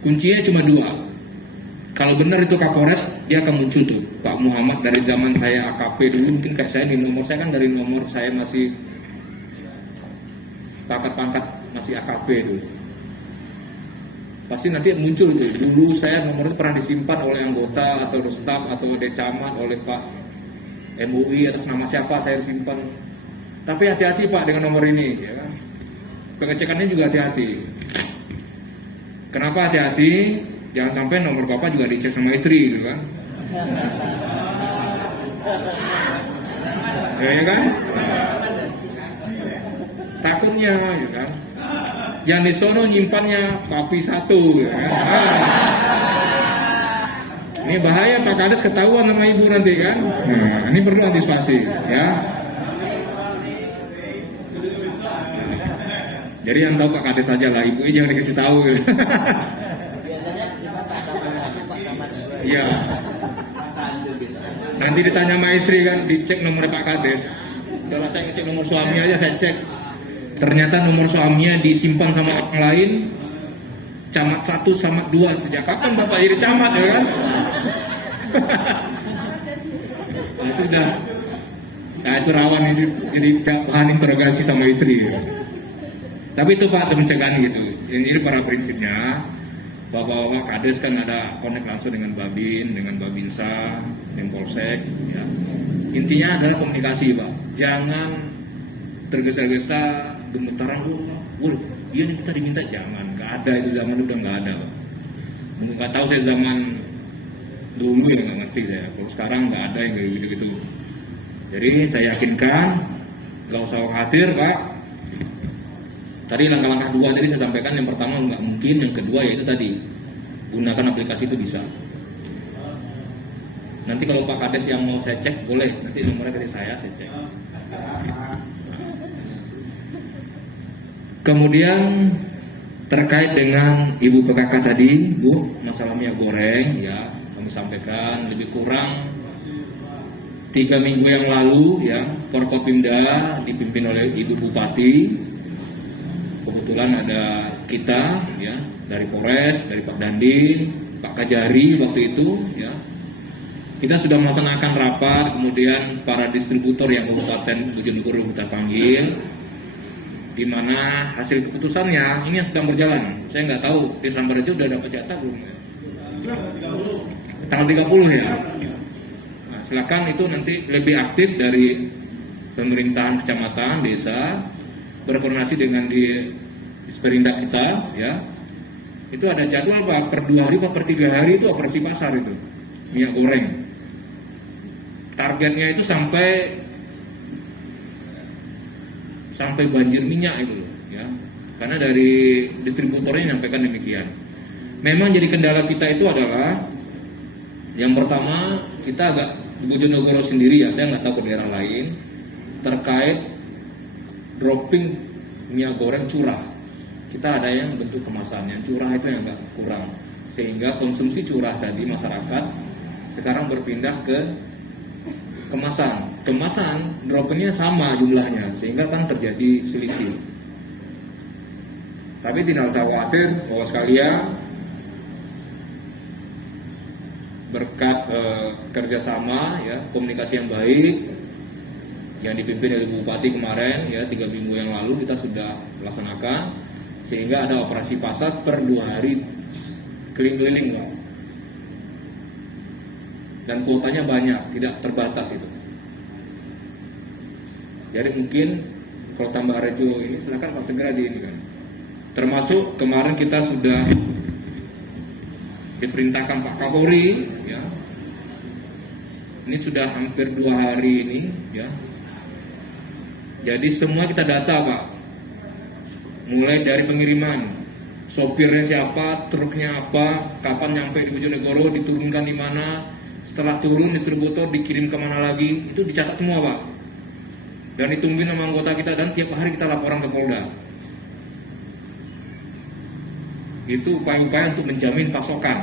Kuncinya cuma 2. Kalau benar itu Kapolres, dia akan muncul tuh Pak Muhammad dari zaman saya AKP dulu, mungkin kayak saya di nomor saya kan dari nomor saya masih pangkat-pangkat masih AKP itu. Pasti nanti muncul tuh. Dulu saya nomor itu pernah disimpan oleh anggota atau staf atau decamat oleh Pak MUI atas nama siapa saya simpan. Tapi hati-hati Pak dengan nomor ini, ya kan? Pengecekannya juga hati-hati. Kenapa hati-hati? Jangan sampai nomor Bapak juga dicek sama istri, gitu kan? Ya kan? Takutnya, ya kan? Yang di sono nyimpannya papi 1, ya kan? Ini bahaya Pak Kades ketahuan sama ibu nanti kan? Nah, ini perlu antisipasi, ya. Jadi yang tahu Pak Kades aja lah, ibunya jangan dikasih tahu. Iya. Nanti ditanya sama istri kan, dicek nomor Pak Kades. Udahlah saya ngecek nomor suami aja, saya cek. Ternyata nomor suaminya disimpan sama orang lain. Camat 1, camat 2. Sejak kapan Bapak jadi camat ya kan? Nah, itu udah. Nah itu rawan jadi bahan interogasi sama istri. Tapi itu Pak, pencegahan gitu. Ini para prinsipnya. Bapak-bapak Kades kan ada connect langsung dengan Babin, dengan Babinsa, dengan Polsek. Ya. Intinya adalah komunikasi Pak. Jangan tergesa-gesa gemetaran dulu. Iya nih kita diminta, jangan. Nggak ada itu, zaman udah nggak ada Pak. Nggak tahu saya zaman dulu ya nggak ngerti saya. Kalau sekarang nggak ada yang kayak gitu-gitu. Jadi saya yakinkan, nggak usah khawatir Pak. Tadi langkah-langkah 2 tadi saya sampaikan, yang pertama nggak mungkin, yang kedua yaitu tadi gunakan aplikasi itu bisa. Nanti kalau Pak Kades yang mau saya cek boleh, nanti nomornya kasih saya cek. Kemudian terkait dengan Ibu PKK tadi, Bu, masalah minyak goreng ya kami sampaikan lebih kurang 3 minggu yang lalu ya, Forkopimda dipimpin oleh Ibu Bupati. Kebetulan ada kita ya dari Polres, dari Pak Dandim, Pak Kajari waktu itu ya. Kita sudah melaksanakan rapat, kemudian para distributor yang Kabupaten Bojonegoro kita panggil, di mana hasil keputusannya ini yang sedang berjalan. Saya nggak tahu di Sambarjo sudah dapat jatah belum ya? Tanggal 30 ya. Nah, silakan itu nanti lebih aktif dari pemerintahan kecamatan, desa, berkoordinasi dengan di Sperindak kita ya. Itu ada jadwal Pak, per 2 hari Pak, per 3 hari itu operasi pasar itu minyak goreng. Targetnya itu sampai banjir minyak itu loh ya. Karena dari distributornya menyampaikan demikian. Memang jadi kendala kita itu adalah yang pertama, kita agak di Bojonegoro sendiri ya, saya nggak tahu ke daerah lain, terkait dropping minyak goreng curah. Kita ada yang bentuk kemasan, yang curah itu yang agak kurang, sehingga konsumsi curah tadi masyarakat sekarang berpindah ke kemasan. Kemasan droppingnya sama jumlahnya, sehingga kan terjadi selisih. Tapi tidak usah khawatir bahwa sekalian, berkat kerjasama ya, komunikasi yang baik yang dipimpin oleh Bupati kemarin ya, 3 minggu yang lalu kita sudah laksanakan, sehingga ada operasi pasar per 2 hari keliling-keliling Pak. Dan kuotanya banyak, tidak terbatas itu. Jadi mungkin kalau tambah Rejo ini silakan Pak segera di ini kan. Termasuk kemarin kita sudah diperintahkan Pak Kapolri ya. Ini sudah hampir 2 hari ini ya. Jadi semua kita data Pak. Mulai dari pengiriman, sopirnya siapa, truknya apa, kapan nyampe di Bojonegoro, diturunkan di mana, setelah turun distributor dikirim kemana lagi, itu dicatat semua Pak. Dan ditungguin sama anggota kita, dan tiap hari kita laporan ke Polda. Itu upaya-upaya untuk menjamin pasokan.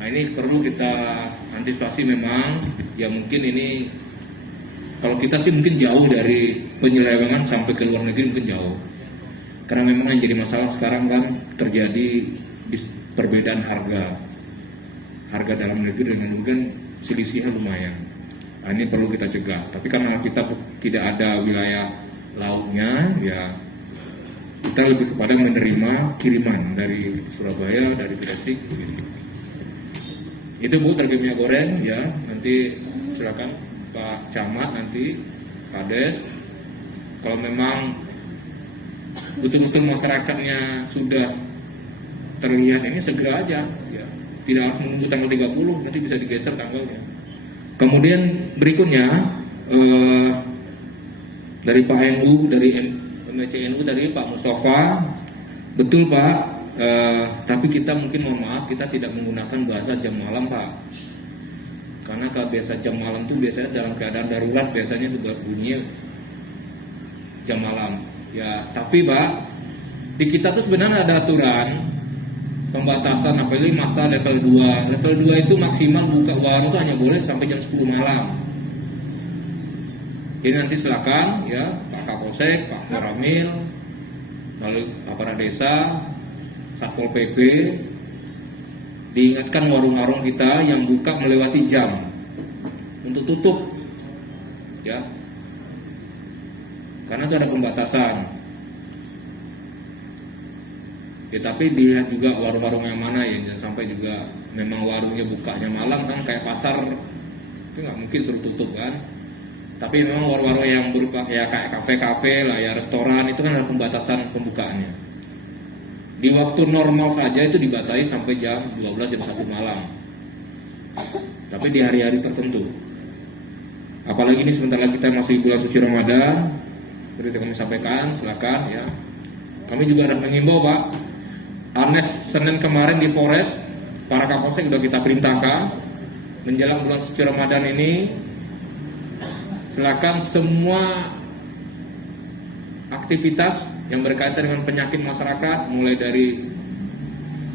Nah ini perlu kita antisipasi memang, ya mungkin ini kalau kita sih mungkin jauh dari penyelewengan sampai ke luar negeri, mungkin jauh. Karena memang yang jadi masalah sekarang kan terjadi perbedaan harga dalam negeri dengan mungkin selisihnya lumayan. Nah, ini perlu kita cegah. Tapi karena kita tidak ada wilayah lautnya, ya kita lebih kepada menerima kiriman dari Surabaya, dari Gresik. Gitu. Itu Bu, terkait minyak goreng ya. Nanti silakan Pak Camat, nanti Kades, kalau memang betul-betul masyarakatnya sudah terlihat ini segera aja ya. Tidak harus menunggu tanggal 30, nanti bisa digeser tanggalnya. Kemudian berikutnya dari Pak NU, dari MCNU tadi Pak Mustafa, betul Pak, tapi kita mungkin mohon maaf, kita tidak menggunakan bahasa jam malam Pak. Karena kalau biasa jam malam itu biasanya dalam keadaan darurat, biasanya juga bunyi jam malam. Ya, tapi Pak, di kita tuh sebenarnya ada aturan pembatasan apalagi masa level 2. Level 2 itu maksimal buka warung itu hanya boleh sampai jam 10 malam. Jadi nanti silakan ya Pak Kapolsek, Pak Koramil, lalu aparat desa, Satpol PP diingatkan warung-warung kita yang buka melewati jam untuk tutup ya. Karena itu ada pembatasan. Ya, tapi dilihat juga warung-warung yang mana ya, jangan sampai juga memang warungnya bukanya malam kan kayak pasar itu nggak mungkin suruh tutup kan. Tapi memang warung-warung yang berupa ya kayak kafe-kafe lah ya, restoran itu kan ada pembatasan pembukaannya. Di waktu normal saja itu dibasahi sampai jam 12 jam 1 malam. Tapi di hari-hari tertentu. Apalagi ini sebentar lagi kita masih bulan suci Ramadan. Seperti kami sampaikan, silakan ya. Kami juga ada mengimbau Pak. Aneh Senin kemarin di Polres, para Kapolsek sudah kita perintahkan menjelang bulan suci Ramadan ini, silakan semua aktivitas yang berkaitan dengan penyakit masyarakat, mulai dari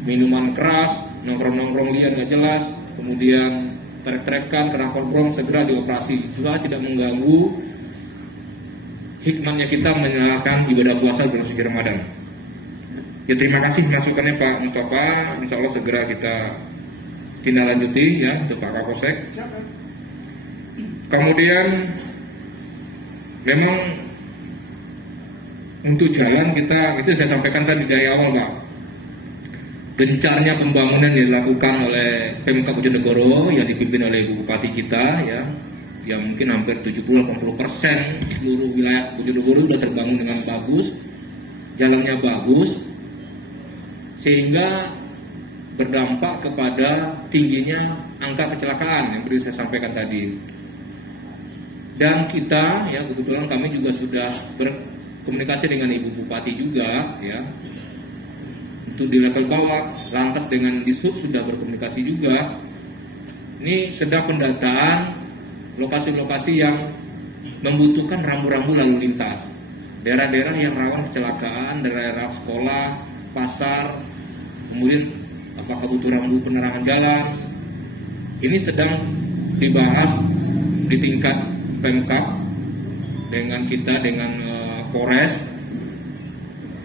minuman keras, nongkrong-nongkrong liar nggak jelas, kemudian trek-trekan, kenal-nongkrong segera dioperasi, juga tidak mengganggu hikmahnya kita menyalakan ibadah puasa bulan suci Ramadan. Ya terima kasih masukannya Pak Mustafa, insya Allah segera kita tindak lanjuti ya untuk Pak Kapolsek. Kemudian memang untuk jalan kita, itu saya sampaikan tadi dari awal Pak, gencarnya pembangunan yang dilakukan oleh Pemkab Bojonegoro yang dipimpin oleh Ibu Bupati kita ya, yang mungkin hampir 70-80% seluruh wilayah Bojonegoro sudah terbangun dengan bagus, jalannya bagus, sehingga berdampak kepada tingginya angka kecelakaan yang perlu saya sampaikan tadi. Dan kita ya kebetulan kami juga sudah berkomunikasi dengan Ibu Bupati juga ya, untuk di level bawah, lantas dengan Disub sudah berkomunikasi juga. Ini sedang pendataan lokasi-lokasi yang membutuhkan rambu-rambu lalu lintas, daerah-daerah yang rawan kecelakaan, daerah sekolah, pasar, kemudian apakah butuh rambu penerangan jalan. Ini sedang dibahas di tingkat Pemkab dengan kita, dengan Polres.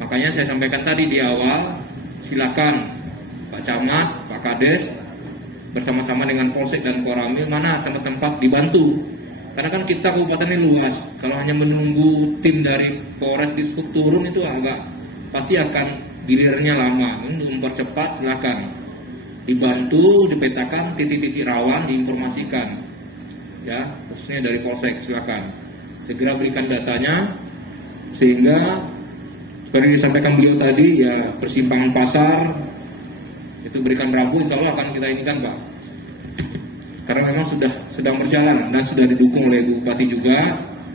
Makanya saya sampaikan tadi di awal, silakan Pak Camat, Pak Kades bersama-sama dengan Polsek dan Koramil mana tempat-tempat dibantu. Karena kan kita kabupaten ini luas. Kalau hanya menunggu tim dari Polres Disub turun itu agak pasti akan gilirannya lama. Untuk mempercepat silakan dibantu, dipetakan titik-titik rawan, diinformasikan. Ya, khususnya dari Polsek silakan segera berikan datanya, sehingga seperti disampaikan beliau tadi ya, persimpangan pasar itu berikan rambu, insya Allah akan kita ini kan Pak, karena memang sudah sedang berjalan dan sudah didukung oleh Ibu Bupati juga,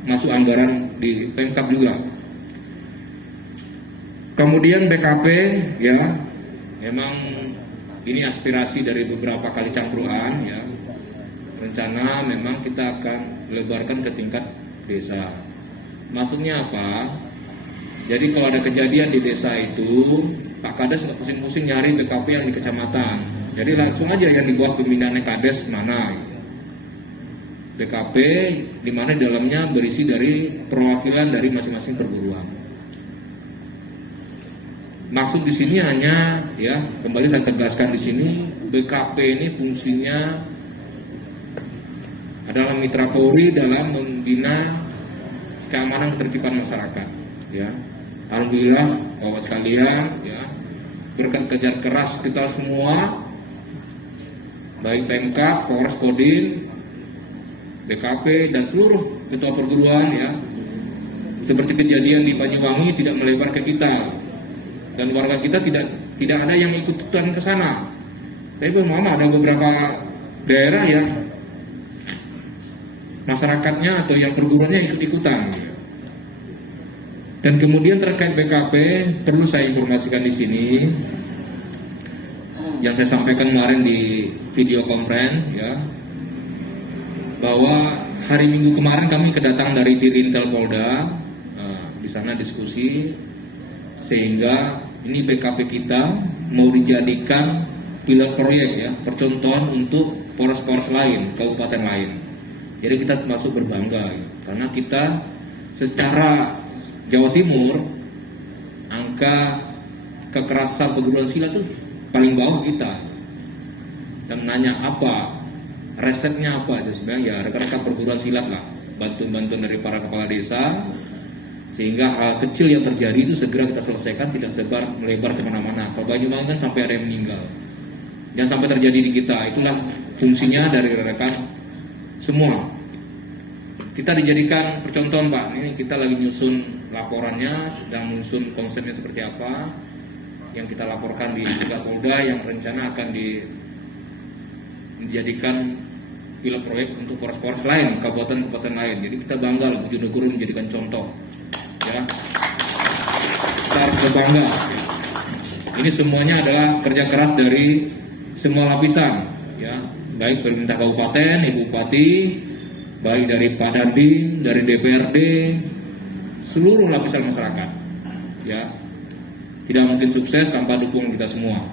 masuk anggaran di Pemkab juga. Kemudian BKP ya, memang ini aspirasi dari beberapa kali cangkruan ya. Rencana memang kita akan lebarkan ke tingkat desa. Maksudnya apa? Jadi kalau ada kejadian di desa itu, Pak Kades nggak pusing-pusing nyari BKP yang di kecamatan. Jadi langsung aja yang dibuat pembinaan Kades mana. BKP di mana dalamnya berisi dari perwakilan dari masing-masing perguruan. Maksud di sini hanya ya, kembali saya tegaskan di sini, BKP ini fungsinya adalah mitra Polri dalam membina keamanan ketertiban masyarakat ya. Alhamdulillah Bapak sekalian ya, berkat kerja keras kita semua, baik Pemkab, Polres, Kodim, BKP dan seluruh ketua perguruan ya, seperti kejadian di Banyuwangi tidak melebar ke kita dan warga kita tidak ada yang ikutan ke sana. Tapi memang ada beberapa daerah ya, masyarakatnya atau yang perguruannya ikut-ikutan. Dan kemudian terkait BKP perlu saya informasikan di sini yang saya sampaikan kemarin di video conference ya, bahwa hari Minggu kemarin kami kedatangan dari Dirintel Polda, di sana diskusi sehingga ini BKP kita mau dijadikan pilot proyek ya, percontohan untuk poros-poros lain, kabupaten lain. Jadi kita masuk berbangga ya, karena kita secara Jawa Timur angka kekerasan perguruan silat itu paling bawah kita. Dan nanya apa, resepnya apa sebenarnya ya rekan-rekan perguruan silat lah, bantuan-bantuan dari para kepala desa, sehingga hal kecil yang terjadi itu segera kita selesaikan, tidak melebar kemana-mana. Kalau Banyuwangi kan sampai ada yang meninggal, jangan sampai terjadi di kita. Itulah fungsinya dari rekan semua. Kita dijadikan percontohan Pak. Ini kita lagi nyusun laporannya, sedang nyusun konsepnya seperti apa yang kita laporkan di tiga Polda yang rencana akan dijadikan pilot proyek untuk poros-poros lain, kabupaten-kabupaten lain. Jadi kita bangga loh Bojonegoro menjadikan contoh. Ya, kita harus berbangga. Ini semuanya adalah kerja keras dari semua lapisan, ya, baik pemerintah kabupaten, ibu bupati, baik dari Pak Dandim, dari DPRD, seluruh lapisan masyarakat. Ya, tidak mungkin sukses tanpa dukungan kita semua.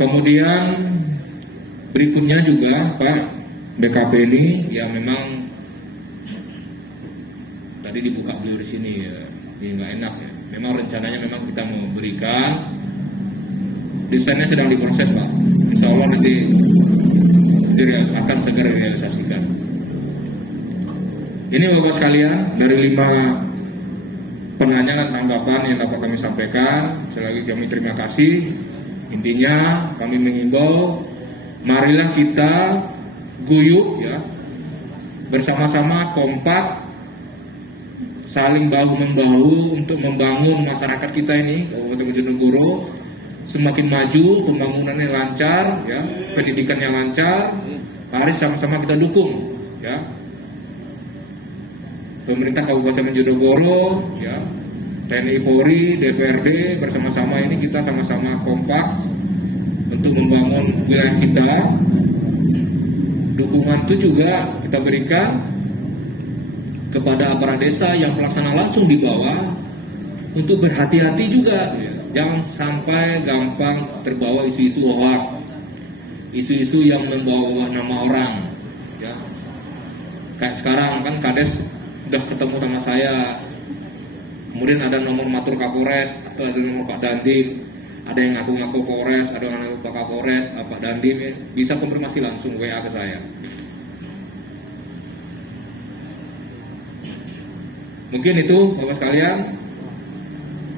Kemudian berikutnya juga Pak BKP ini, ya memang tadi dibuka beliau di sini ya, ini nggak enak ya. Memang rencananya memang kita mau berikan, desainnya sedang diproses Pak. Insya Allah nanti akan segera direalisasikan. Ini Bapak sekalian, dari 5 pertanyaan tanggapan yang dapat kami sampaikan. Sekali lagi kami terima kasih. Intinya kami mengimbau, marilah kita guyup ya, bersama-sama kompak, saling bahu-membahu untuk membangun masyarakat kita ini, Kabupaten Bojonegoro semakin maju, pembangunannya lancar, ya, pendidikannya lancar. Mari sama-sama kita dukung, ya. Pemerintah Kabupaten Bojonegoro, ya, TNI Polri, DPRD bersama-sama ini kita sama-sama kompak untuk membangun wilayah kita. Dukungan itu juga kita berikan kepada aparat desa yang pelaksana langsung di bawah untuk berhati-hati juga, jangan sampai gampang terbawa isu-isu hoax, isu-isu yang membawa nama orang. Ya, kayak sekarang kan Kades udah ketemu sama saya, kemudian ada nomor matur Kapolres atau ada nomor Pak Dandim, ada yang ngaku-ngaku Polres, ada yang ngaku Pak Kapolres, Pak Dandim, ya, bisa konfirmasi langsung WA ke saya. Mungkin itu Bapak sekalian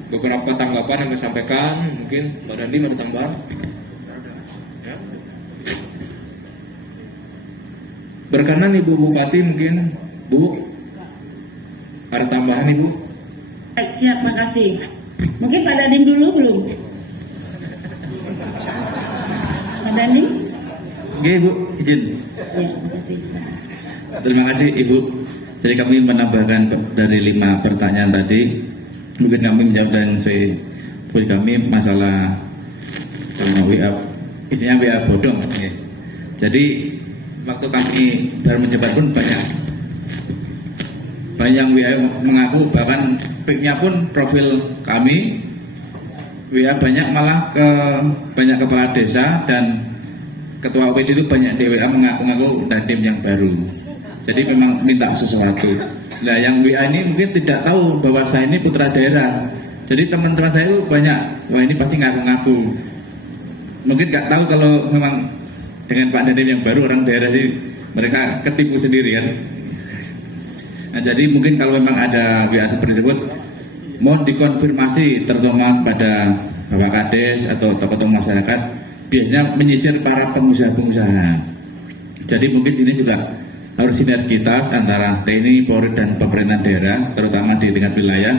beberapa tanggapan yang saya sampaikan. Mungkin Pak Dandim ada tambahan? Ya. Berkenan Ibu Bupati, mungkin Bu ada tambahan Ibu? Siap, makasih. Mungkin Pak Dandim dulu belum? Pak Dandim? Oke Ibu, izin. Ya, makasih. Terima kasih Ibu. Jadi kami menambahkan dari 5 pertanyaan tadi, mungkin kami menjawab dan kami masalah WA, isinya WA bodong. Ya. Jadi waktu kami baru menjabat pun banyak WA mengaku, bahkan pic-nya pun profil kami WA banyak, malah ke banyak kepala desa dan ketua OPD itu banyak di WA mengaku-ngaku Dandim yang baru. Jadi memang minta sesuatu. Nah yang WA ini mungkin tidak tahu bahwa saya ini putra daerah. Jadi teman-teman saya itu banyak, wah ini pasti ngaku-ngaku. Mungkin nggak tahu kalau memang dengan Pak Dandim yang baru orang daerah sih mereka ketipu sendiri kan. Nah jadi mungkin kalau memang ada WA seperti tersebut, mohon dikonfirmasi terutama pada Bapak Kades atau tokoh-tokoh masyarakat, biasanya menyisir para pengusaha-pengusaha. Jadi mungkin sini juga harus sinergitas antara TNI, Polri dan pemerintah daerah, terutama di tingkat wilayah,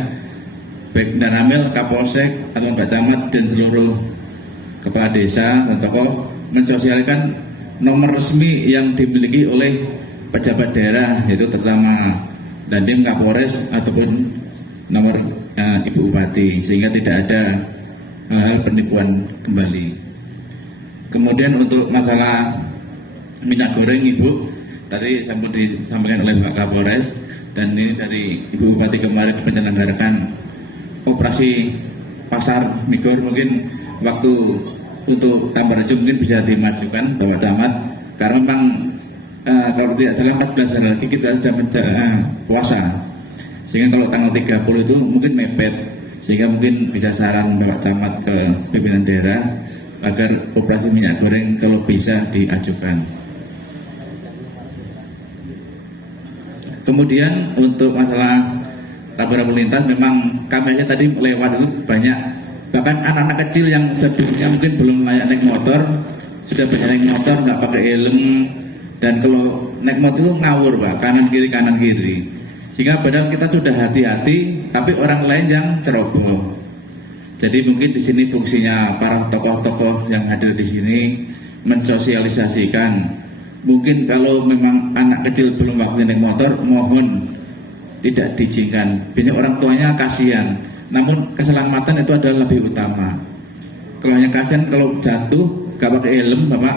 baik Danamil, Kapolsek, atau Mbak Camat dan seluruh kepala desa dan tokoh mensosialkan nomor resmi yang dimiliki oleh pejabat daerah, yaitu terutama Dandim, Kapolres ataupun nomor Ibu Bupati, sehingga tidak ada hal penipuan kembali. Kemudian untuk masalah minyak goreng Ibu, tadi sempat disampaikan oleh Pak Kapolres, dan ini dari Ibu Bupati kemarin menyelenggarakan operasi pasar Migor mungkin waktu untuk tambah maju mungkin bisa dimajukan Bapak Camat, karena memang kalau tidak salah 14 hari lagi kita sudah puasa, sehingga kalau tanggal 30 itu mungkin mepet, sehingga mungkin bisa saran Bapak Camat ke pimpinan daerah agar operasi minyak goreng kalau bisa diajukan. Kemudian untuk masalah tabrak lintas, memang kami aja tadi lewat itu banyak, bahkan anak-anak kecil yang sebelumnya mungkin belum layak naik motor sudah banyak naik motor nggak pakai helm, dan kalau naik motor itu ngawur Pak, kanan kiri, sehingga padahal kita sudah hati-hati tapi orang lain yang ceroboh. Jadi mungkin di sini fungsinya para tokoh-tokoh yang hadir di sini mensosialisasikan. Mungkin kalau memang anak kecil belum waktunya naik motor, mohon tidak diizinkan. Banyak orang tuanya kasihan, namun keselamatan itu adalah lebih utama. Kalau hanya kasihan, kalau jatuh gak pakai helm Bapak,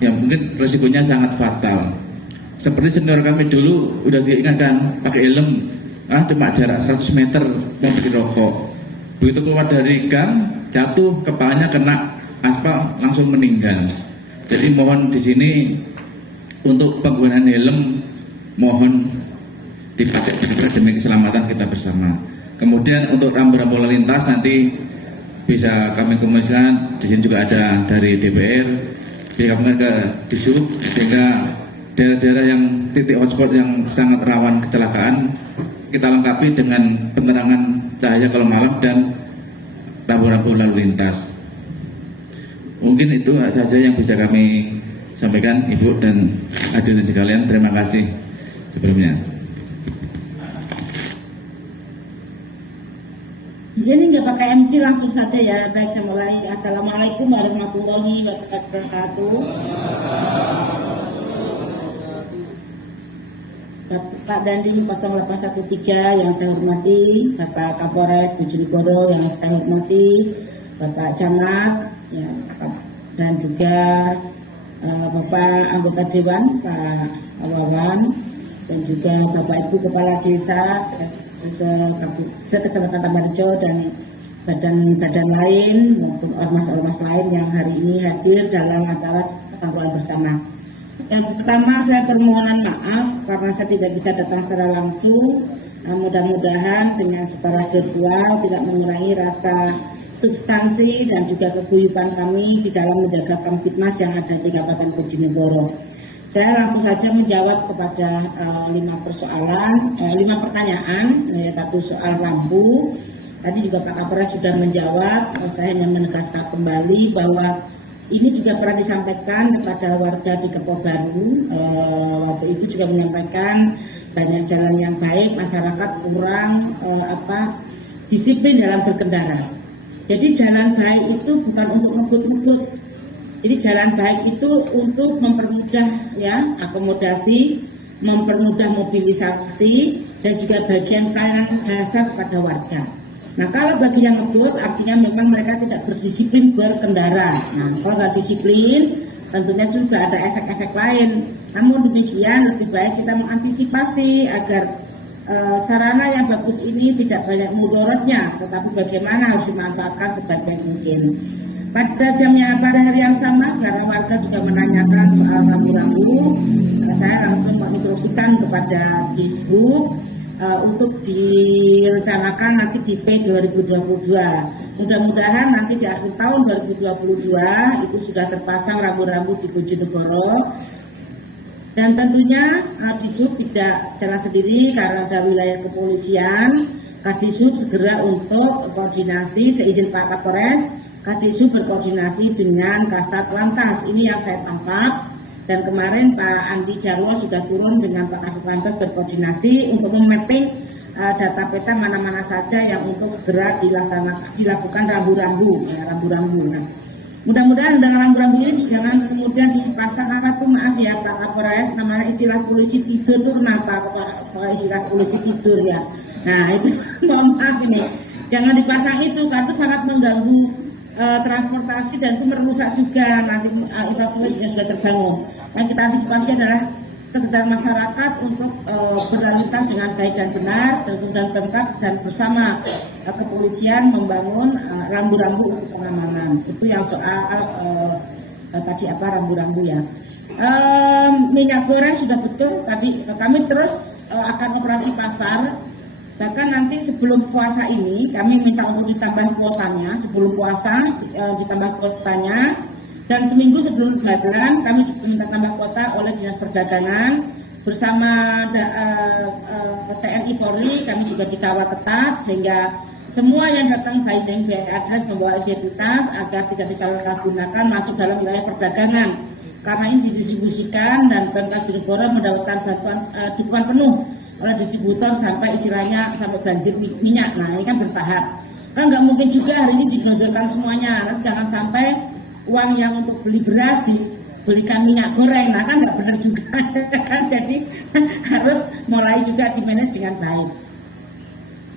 ya mungkin resikonya sangat fatal. Seperti senior kami dulu udah diingatkan pakai helm, cuma jarak 100 meter mau dirokok. Begitu keluar dari gang, jatuh, kepalanya kena aspal, langsung meninggal. Jadi mohon di sini untuk penggunaan helm mohon dipakai demi keselamatan kita bersama. Kemudian untuk rambu-rambu lalu lintas nanti bisa kami komunikasikan. Di sini juga ada dari DPR, dikembangkan ke Dishub, sehingga daerah-daerah yang titik hotspot yang sangat rawan kecelakaan kita lengkapi dengan penerangan cahaya kalau malam dan rambu-rambu lalu lintas. Mungkin itu saja yang bisa kami sampaikan Ibu dan hadirin sekalian. Terima kasih sebelumnya. Di sini nggak pakai MC, langsung saja ya. Baik, saya mulai. Assalamualaikum warahmatullahi wabarakatuh. Pak Dandim 0813 yang saya hormati, Bapak Kapolres Bojonegoro yang saya hormati, Bapak Camat, ya, dan juga Bapak anggota Dewan, Pak Wawan, dan juga Bapak Ibu Kepala Desa, Kecamatan Tamanrejo, dan badan-badan lain maupun ormas-ormas lain yang hari ini hadir dalam acara ketangguhan bersama. Yang pertama, saya permohonan maaf karena saya tidak bisa datang secara langsung. Mudah-mudahan dengan secara virtual tidak mengurangi rasa substansi dan juga keguyuban kami di dalam menjaga Kamtibmas yang ada di Kabupaten Bojonegoro. Saya langsung saja menjawab kepada 5 pertanyaan, yaitu soal rambu. Tadi juga Pak Kapolres sudah menjawab. Saya hanya menegaskan kembali bahwa ini juga pernah disampaikan kepada warga di Kepo Baru. Waktu itu juga menyampaikan banyak jalan yang baik, masyarakat kurang disiplin dalam berkendara. Jadi jalan baik itu bukan untuk ngebut-ngebut. Jadi jalan baik itu untuk mempermudah akomodasi, mempermudah mobilisasi, dan juga bagian pelayanan dasar kepada warga. Nah, kalau bagi yang ngebut artinya memang mereka tidak berdisiplin berkendara. Nah, kalau nggak disiplin tentunya juga ada efek-efek lain. Namun demikian lebih baik kita mengantisipasi agar sarana yang bagus ini tidak banyak mudorotnya, tetapi bagaimana harus dimanfaatkan sebaik-baik mungkin. Pada hari yang sama, karena warga juga menanyakan soal rambu-rambu, saya langsung menginstruksikan kepada Dishub untuk direncanakan nanti di P 2022. Mudah-mudahan nanti di akhir tahun 2022 itu sudah terpasang rambu-rambu di Bojonegoro. Dan tentunya Dishub tidak jalan sendiri karena ada wilayah kepolisian. Kadishub segera untuk koordinasi seizin Pak Kapolres. Kadishub berkoordinasi dengan Kasat Lantas. Ini yang saya tangkap. Dan kemarin Pak Andi Jarwo sudah turun dengan Pak Kasat Lantas berkoordinasi untuk memapping data peta mana-mana saja yang untuk segera dilakukan rambu-rambu. Nah, mudah-mudahan dengan rambu-rambu ini jangan kemudian dipasang maaf ya Pak Kapolres, namanya istilah polisi tidur itu kenapa istilah polisi tidur ya. Nah itu mohon maaf ini, jangan dipasang itu karena itu sangat mengganggu transportasi dan itu merusak juga nanti infrastruktur juga sudah terbangun. Yang kita antisipasi adalah kesadaran masyarakat untuk berlalu lintas dengan baik dan benar, dan kemudian Pemkab dan bersama kepolisian membangun rambu-rambu untuk pengamanan. Itu yang soal tadi rambu-rambu ya. Minyak goreng sudah betul tadi, kami terus akan operasi pasar. Bahkan nanti sebelum puasa ini kami minta untuk ditambah kuotanya, sebelum puasa ditambah kuotanya. Dan seminggu sebelum Lebaran kami minta tambah kuota oleh Dinas Perdagangan bersama TNI Polri. Kami juga dikawal ketat sehingga semua yang datang baik dan BRS membawa identitas agar tidak disalahgunakan masuk dalam wilayah perdagangan. Karena ini didistribusikan dan Pemkab Bojonegoro mendapatkan bantuan dukungan penuh oleh distributor sampai istilahnya sampai banjir minyak. Nah ini kan bertahap. Kan nggak mungkin juga hari ini dinonjolkan semuanya. Nanti jangan sampai uang yang untuk beli beras dibelikan minyak goreng, nah kan nggak benar juga kan, jadi harus mulai juga dimanage dengan baik.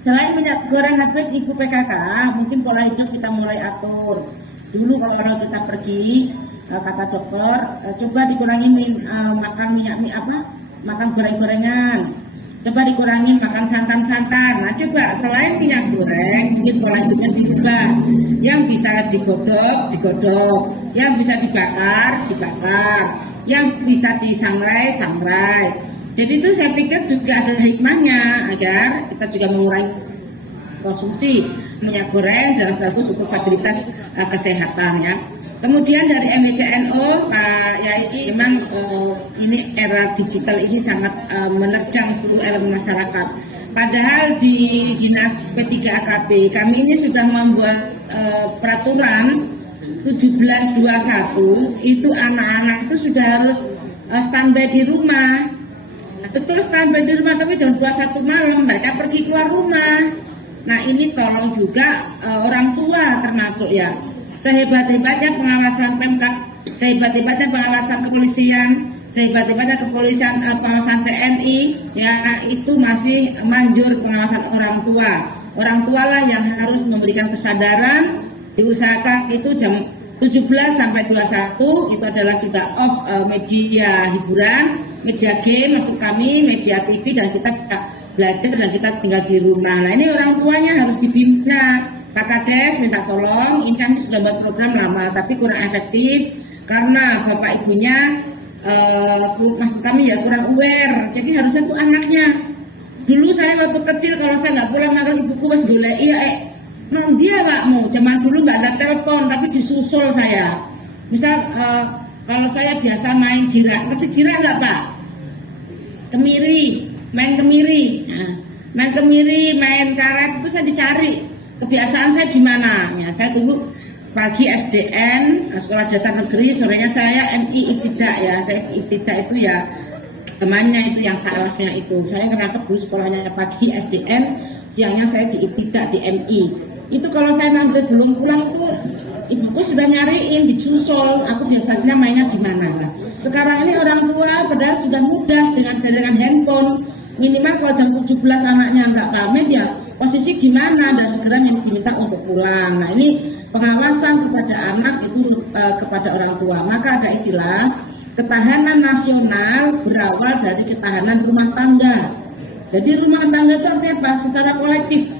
Selain minyak goreng habis ibu PKK, mungkin pola hidup kita mulai atur. Dulu kalau kita pergi, kata dokter, coba dikurangi makan makan goreng-gorengan. Coba dikurangi makan santan-santan. Nah coba selain minyak goreng, mungkin pola hidupnya dirubah. Yang bisa digodok. Yang bisa dibakar. Yang bisa disangrai. Jadi itu saya pikir juga ada hikmahnya agar kita juga mengurangi konsumsi minyak goreng dan sekaligus untuk stabilitas kesehatan ya. Kemudian dari MICNO, Pak Yai, memang ini era digital ini sangat menerjang seluruh elemen masyarakat. Padahal di Dinas P3AKP kami ini sudah membuat peraturan 1721 itu anak-anak itu sudah harus standby di rumah. Betul standby di rumah, tapi jam 21 malam mereka pergi keluar rumah. Nah ini tolong juga orang tua termasuk ya. Sehebat-hebatnya pengawasan Pemkab, sehebat-hebatnya pengawasan kepolisian, sehebat-hebatnya pengawasan TNI, ya itu masih manjur pengawasan orang tua. Orang tua lah yang harus memberikan kesadaran, diusahakan itu jam 17 sampai 21 itu adalah sudah off media hiburan, media game masuk kami, media TV dan kita bisa belajar dan kita tinggal di rumah. Nah ini orang tuanya harus dibina. Pak Kades minta tolong, ini kami sudah buat program lama tapi kurang efektif karena bapak ibunya maksud kami ya kurang aware. Jadi harusnya tuh anaknya. Dulu saya waktu kecil kalau saya nggak pulang makan ibuku pas golek dia nggak mau. Zaman dulu nggak ada telepon tapi disusul saya. Misal kalau saya biasa main jirak, ngerti jirak nggak Pak? Main kemiri, main karet itu saya dicari. Kebiasaan saya di mana? Ya, saya dulu pagi SDN, Sekolah Dasar Negeri, sorenya saya MI Ibtidak ya. Saya Ibtidak itu ya temannya itu yang salafnya itu. Saya ngerangkep dulu sekolahnya pagi SDN, siangnya saya di Ibtidak di MI. Itu kalau saya nanti belum pulang tuh ibuku sudah nyariin, disusul. Aku biasanya mainnya di mana lah. Sekarang ini orang tua padahal sudah mudah dengan jaringan handphone. Minimal kalau jam 17 anaknya nggak pamit ya posisi di mana dan segera diminta untuk pulang. Nah ini pengawasan kepada anak itu kepada orang tua. Maka ada istilah ketahanan nasional berawal dari ketahanan rumah tangga. Jadi rumah tangga itu artinya apa? Secara kolektif.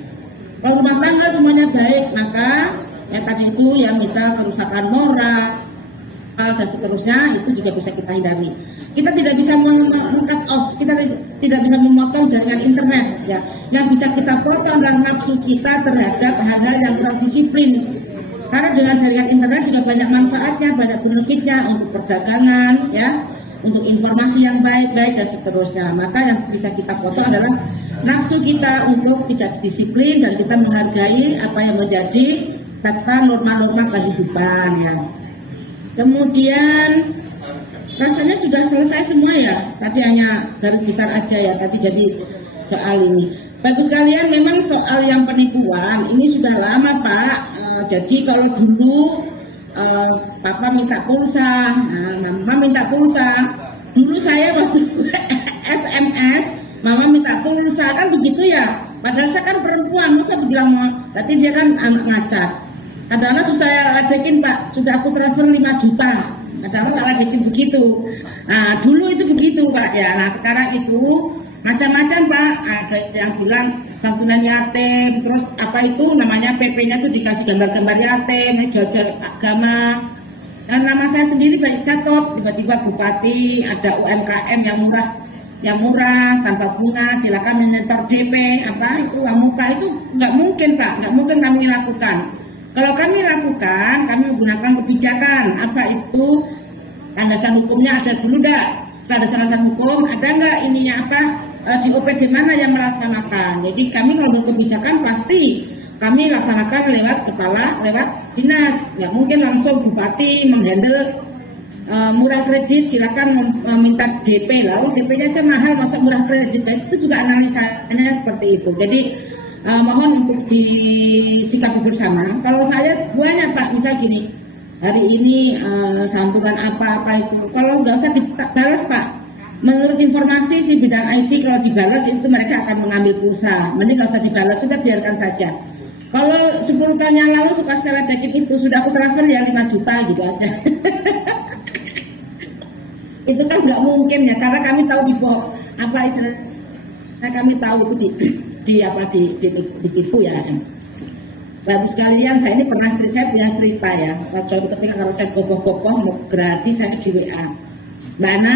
Kalau rumah tangga semuanya baik, maka ya tadi itu ya misal kerusakan moral dan seterusnya itu juga bisa kita hindari. Kita tidak bisa meng-cut off, kita tidak bisa memotong jaringan internet ya. Yang bisa kita potong adalah nafsu kita terhadap hal-hal yang kurang disiplin. Karena dengan jaringan internet juga banyak manfaatnya, banyak benefitnya untuk perdagangan ya, untuk informasi yang baik-baik dan seterusnya. Maka yang bisa kita potong adalah nafsu kita untuk tidak disiplin dan kita menghargai apa yang menjadi tata norma-norma kehidupan ya. Kemudian rasanya sudah selesai semua ya. Tadi hanya garis besar aja ya. Tadi jadi soal ini. Bagus sekalian, memang soal yang penipuan ini sudah lama Pak. Jadi kalau dulu Papa minta pulsa, Mama minta pulsa. Dulu saya waktu SMS, Mama minta pulsa kan begitu ya. Padahal saya kan perempuan, masa bilang berarti dia kan anak ngacat. Kadang-kadang susah saya ledekin Pak, sudah aku transfer 5 juta. Padahal malah begitu. Nah, dulu itu begitu Pak ya. Nah sekarang itu macam-macam Pak. Ada yang bilang santunan yatim, terus apa itu namanya PP-nya tuh dikasih gambar-gambar yatim, jual-jual agama. Dan nama saya sendiri baik catot, tiba-tiba bupati, ada UMKM yang murah tanpa bunga, silakan menyetor DP apa itu uang muka, itu nggak mungkin Pak, nggak mungkin kami lakukan. Kalau kami lakukan, kami menggunakan kebijakan. Apa itu landasan hukumnya ada dulu enggak? Landasan hukum ada nggak ininya apa di OPD mana yang melaksanakan? Jadi kami kalau kebijakan pasti kami laksanakan lewat dinas. Nggak mungkin langsung bupati menghandle murah kredit, silakan meminta DP lah. DP-nya aja mahal, masa murah kredit? Itu juga analisanya seperti itu. Jadi mohon untuk disikapi bersama. Kalau saya banyak Pak, misal gini, hari ini santunan apa itu, kalau nggak usah dibalas Pak. Menurut informasi si bidang IT kalau dibalas itu mereka akan mengambil pulsa. Mending nggak usah dibalas, sudah biarkan saja. Kalau 10 tahun yang lalu suka secara debit itu sudah aku transfer ya 5 juta gitu aja. Itu kan nggak mungkin ya, karena kami tahu apa istilahnya, kami tahu itu ditipu ya. Bagus sekalian, saya ini saya punya cerita ya. Waktu ketika kalau saya boboh-boboh mau gratis saya di WA. Mbak Ana,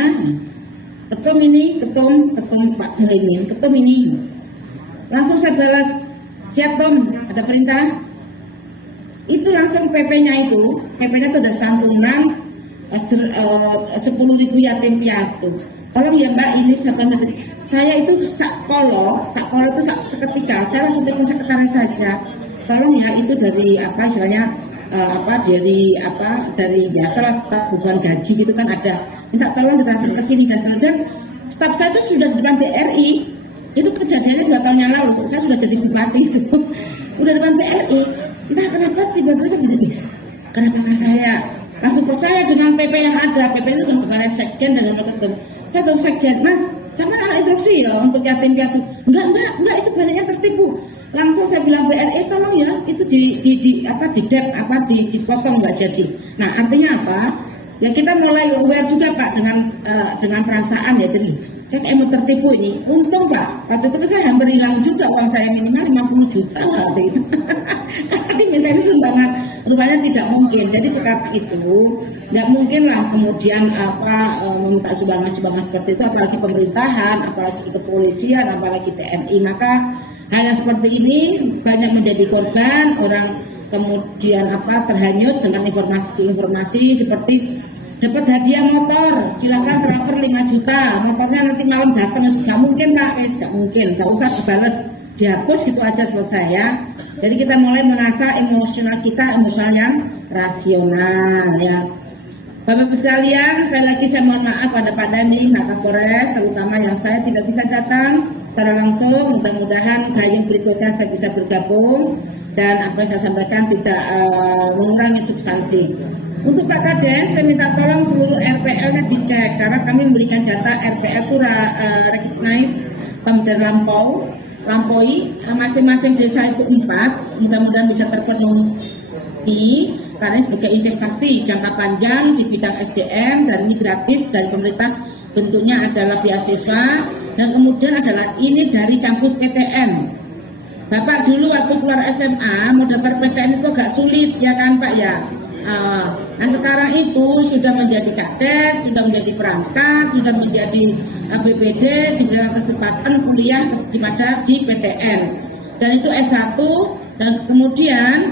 ketum Pak Muhaimin, ketum ini. Langsung saya balas, siap Tom, ada perintah. Itu langsung PP-nya itu ada santunan 10.000 yatim piatu. Tolong ya Mbak, ini saya itu sakpolo itu seketika saya langsung telepon sekretaris saja. Tolong ya, itu dari apa istilahnya dari biasalah beban gaji gitu kan ada. Minta tolong ditransfer ke sini kan. Dan staf saya itu sudah di depan BRI. Itu kejadiannya 2 tahun yang lalu. Saya sudah jadi bupati itu. Udah depan BRI. Entah kenapa tiba-tiba saya menjadi, kenapa saya langsung percaya dengan PP yang ada. PP itu kan bukan sekjen dan ketum. Saya tahu sekjen, Mas, sama anak instruksi ya untuk yatim piatu. Enggak, itu banyaknya tertipu. Langsung saya bilang BRI, tolong ya, itu dipotong nggak jadi. Nah, artinya apa? Ya kita mulai aware juga Pak dengan perasaan ya. Jadi saya kayak mau tertipu ini. Untung Pak, waktu itu saya hampir hilang juga uang saya, minimal 50 juta waktu itu. Karena diminta ini sumbangan, rupanya tidak mungkin. Jadi sekarang itu nggak mungkin lah kemudian meminta sumbangan seperti itu, apalagi pemerintahan, apalagi kepolisian, apalagi TNI. Maka hal yang seperti ini banyak menjadi korban, orang kemudian terhanyut dengan informasi seperti dapat hadiah motor, silakan transfer 5 juta, motornya nanti malam datang. Nggak mungkin Pak, nggak mungkin, nggak usah dibalas, dihapus gitu aja selesai ya. Jadi kita mulai mengasah emosional yang rasional ya. Bapak-Bapak sekalian, sekali lagi saya mohon maaf pada Pak Dhani, Pak Kapolres, terutama yang saya tidak bisa datang secara langsung. Mudah-mudahan gayung berikutnya saya bisa bergabung dan apa yang saya sampaikan tidak mengurangi substansi. Untuk Pak Kades, saya minta tolong seluruh RPL-nya dicek karena kami memberikan jatah RPL itu recognize Pemda Lampaui, masing-masing desa itu 4, mudah-mudahan bisa terpenuhi karena sebagai investasi jangka panjang di bidang SDM dan ini gratis dari pemerintah, bentuknya adalah beasiswa dan kemudian adalah ini dari kampus PTN. Bapak dulu waktu keluar SMA mau daftar PTN itu agak sulit ya kan Pak ya. Nah sekarang itu sudah menjadi kades, sudah menjadi perangkat, sudah menjadi BPD, diberikan kesempatan kuliah di PTN dan itu S1 dan kemudian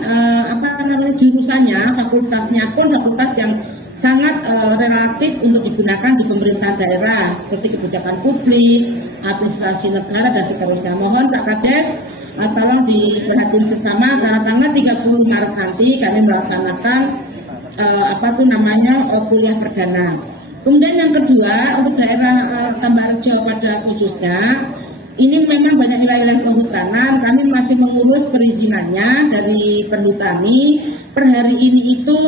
jurusannya, fakultasnya pun fakultas yang sangat relatif untuk digunakan di pemerintahan daerah seperti kebijakan publik, administrasi negara dan seterusnya. Mohon Pak Kades tolong diperhatiin sesama karena tanggal 30 Maret nanti kami melaksanakan kuliah perdana. Kemudian yang kedua untuk daerah Tambarjo pada khususnya ini memang banyak wilayah kehutanan, kami masih mengurus perizinannya dari Perhutani. Per hari ini itu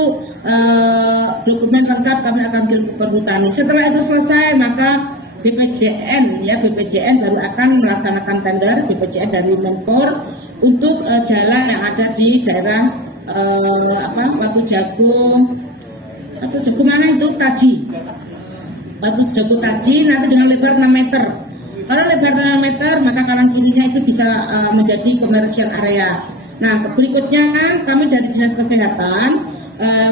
dokumen lengkap kami akan kirim ke Perhutani. Setelah itu selesai maka BPJN baru akan melaksanakan tender BPJN dari Menpor untuk jalan yang ada di daerah Watu Jagung, Batu Joko mana itu? Taji. Batu Joko Taji nanti dengan lebar 6 meter. Kalau lebar 6 meter maka kanan kirinya itu bisa menjadi komersial area. Nah berikutnya kami dari Dinas Kesehatan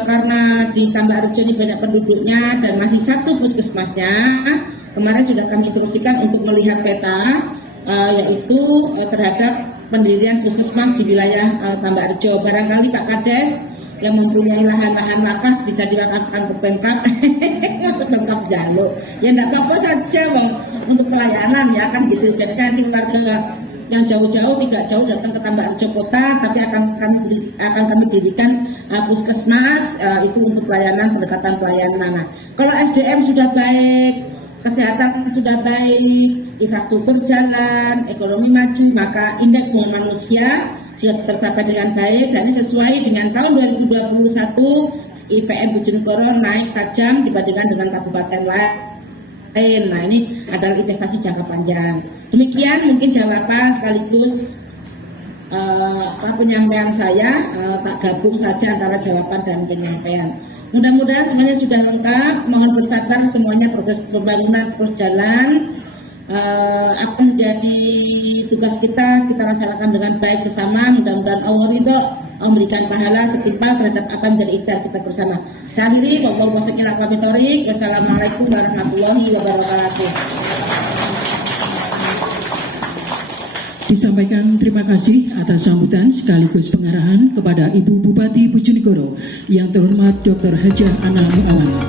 karena di Tambak Harjo ini banyak penduduknya dan masih satu puskesmasnya, kemarin sudah kami instruksikan untuk melihat peta yaitu terhadap pendirian puskesmas di wilayah Tambak Harjo. Barangkali Pak Kades yang mempunyai lahan-lahan wakaf bisa diwakafkan ke Pemkab masuk Pemkab Jaluk ya enggak apa-apa saja Bang, untuk pelayanan ya kan gitu. Jadi nanti warga yang jauh-jauh tidak jauh datang ke Tambak Harjo kota, tapi akan kami dirikan puskesmas itu untuk pelayanan, pendekatan pelayanan. Nah, kalau SDM sudah baik, kesehatan sudah baik, infrastruktur jalan, ekonomi maju, maka indeks pembangunan manusia sudah tercapai dengan baik dan ini sesuai dengan tahun 2021 IPM Bojonegoro naik tajam dibandingkan dengan kabupaten lain. Nah ini adalah investasi jangka panjang. Demikian mungkin jawaban sekaligus penyampaian saya, tak gabung saja antara jawaban dan penyampaian. Mudah-mudahan semuanya sudah lengkap. Mohon bersabar, semuanya proses pembangunan terus jalan. Akan menjadi tugas kita laksanakan dengan baik sesama. Mudah-mudahan Allah ridho memberikan pahala setimpal terhadap apa yang menjadi ikhtiar kita bersama. Saya akhiri, wassalamualaikum warahmatullahi wabarakatuh. Disampaikan terima kasih atas sambutan sekaligus pengarahan kepada Ibu Bupati Bojonegoro yang terhormat Dr. Hajah Ana Mu'awana.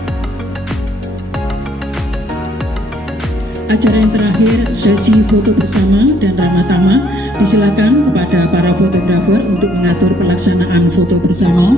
Acara yang terakhir, sesi foto bersama dan ramah tamah, disilakan kepada para fotografer untuk mengatur pelaksanaan foto bersama.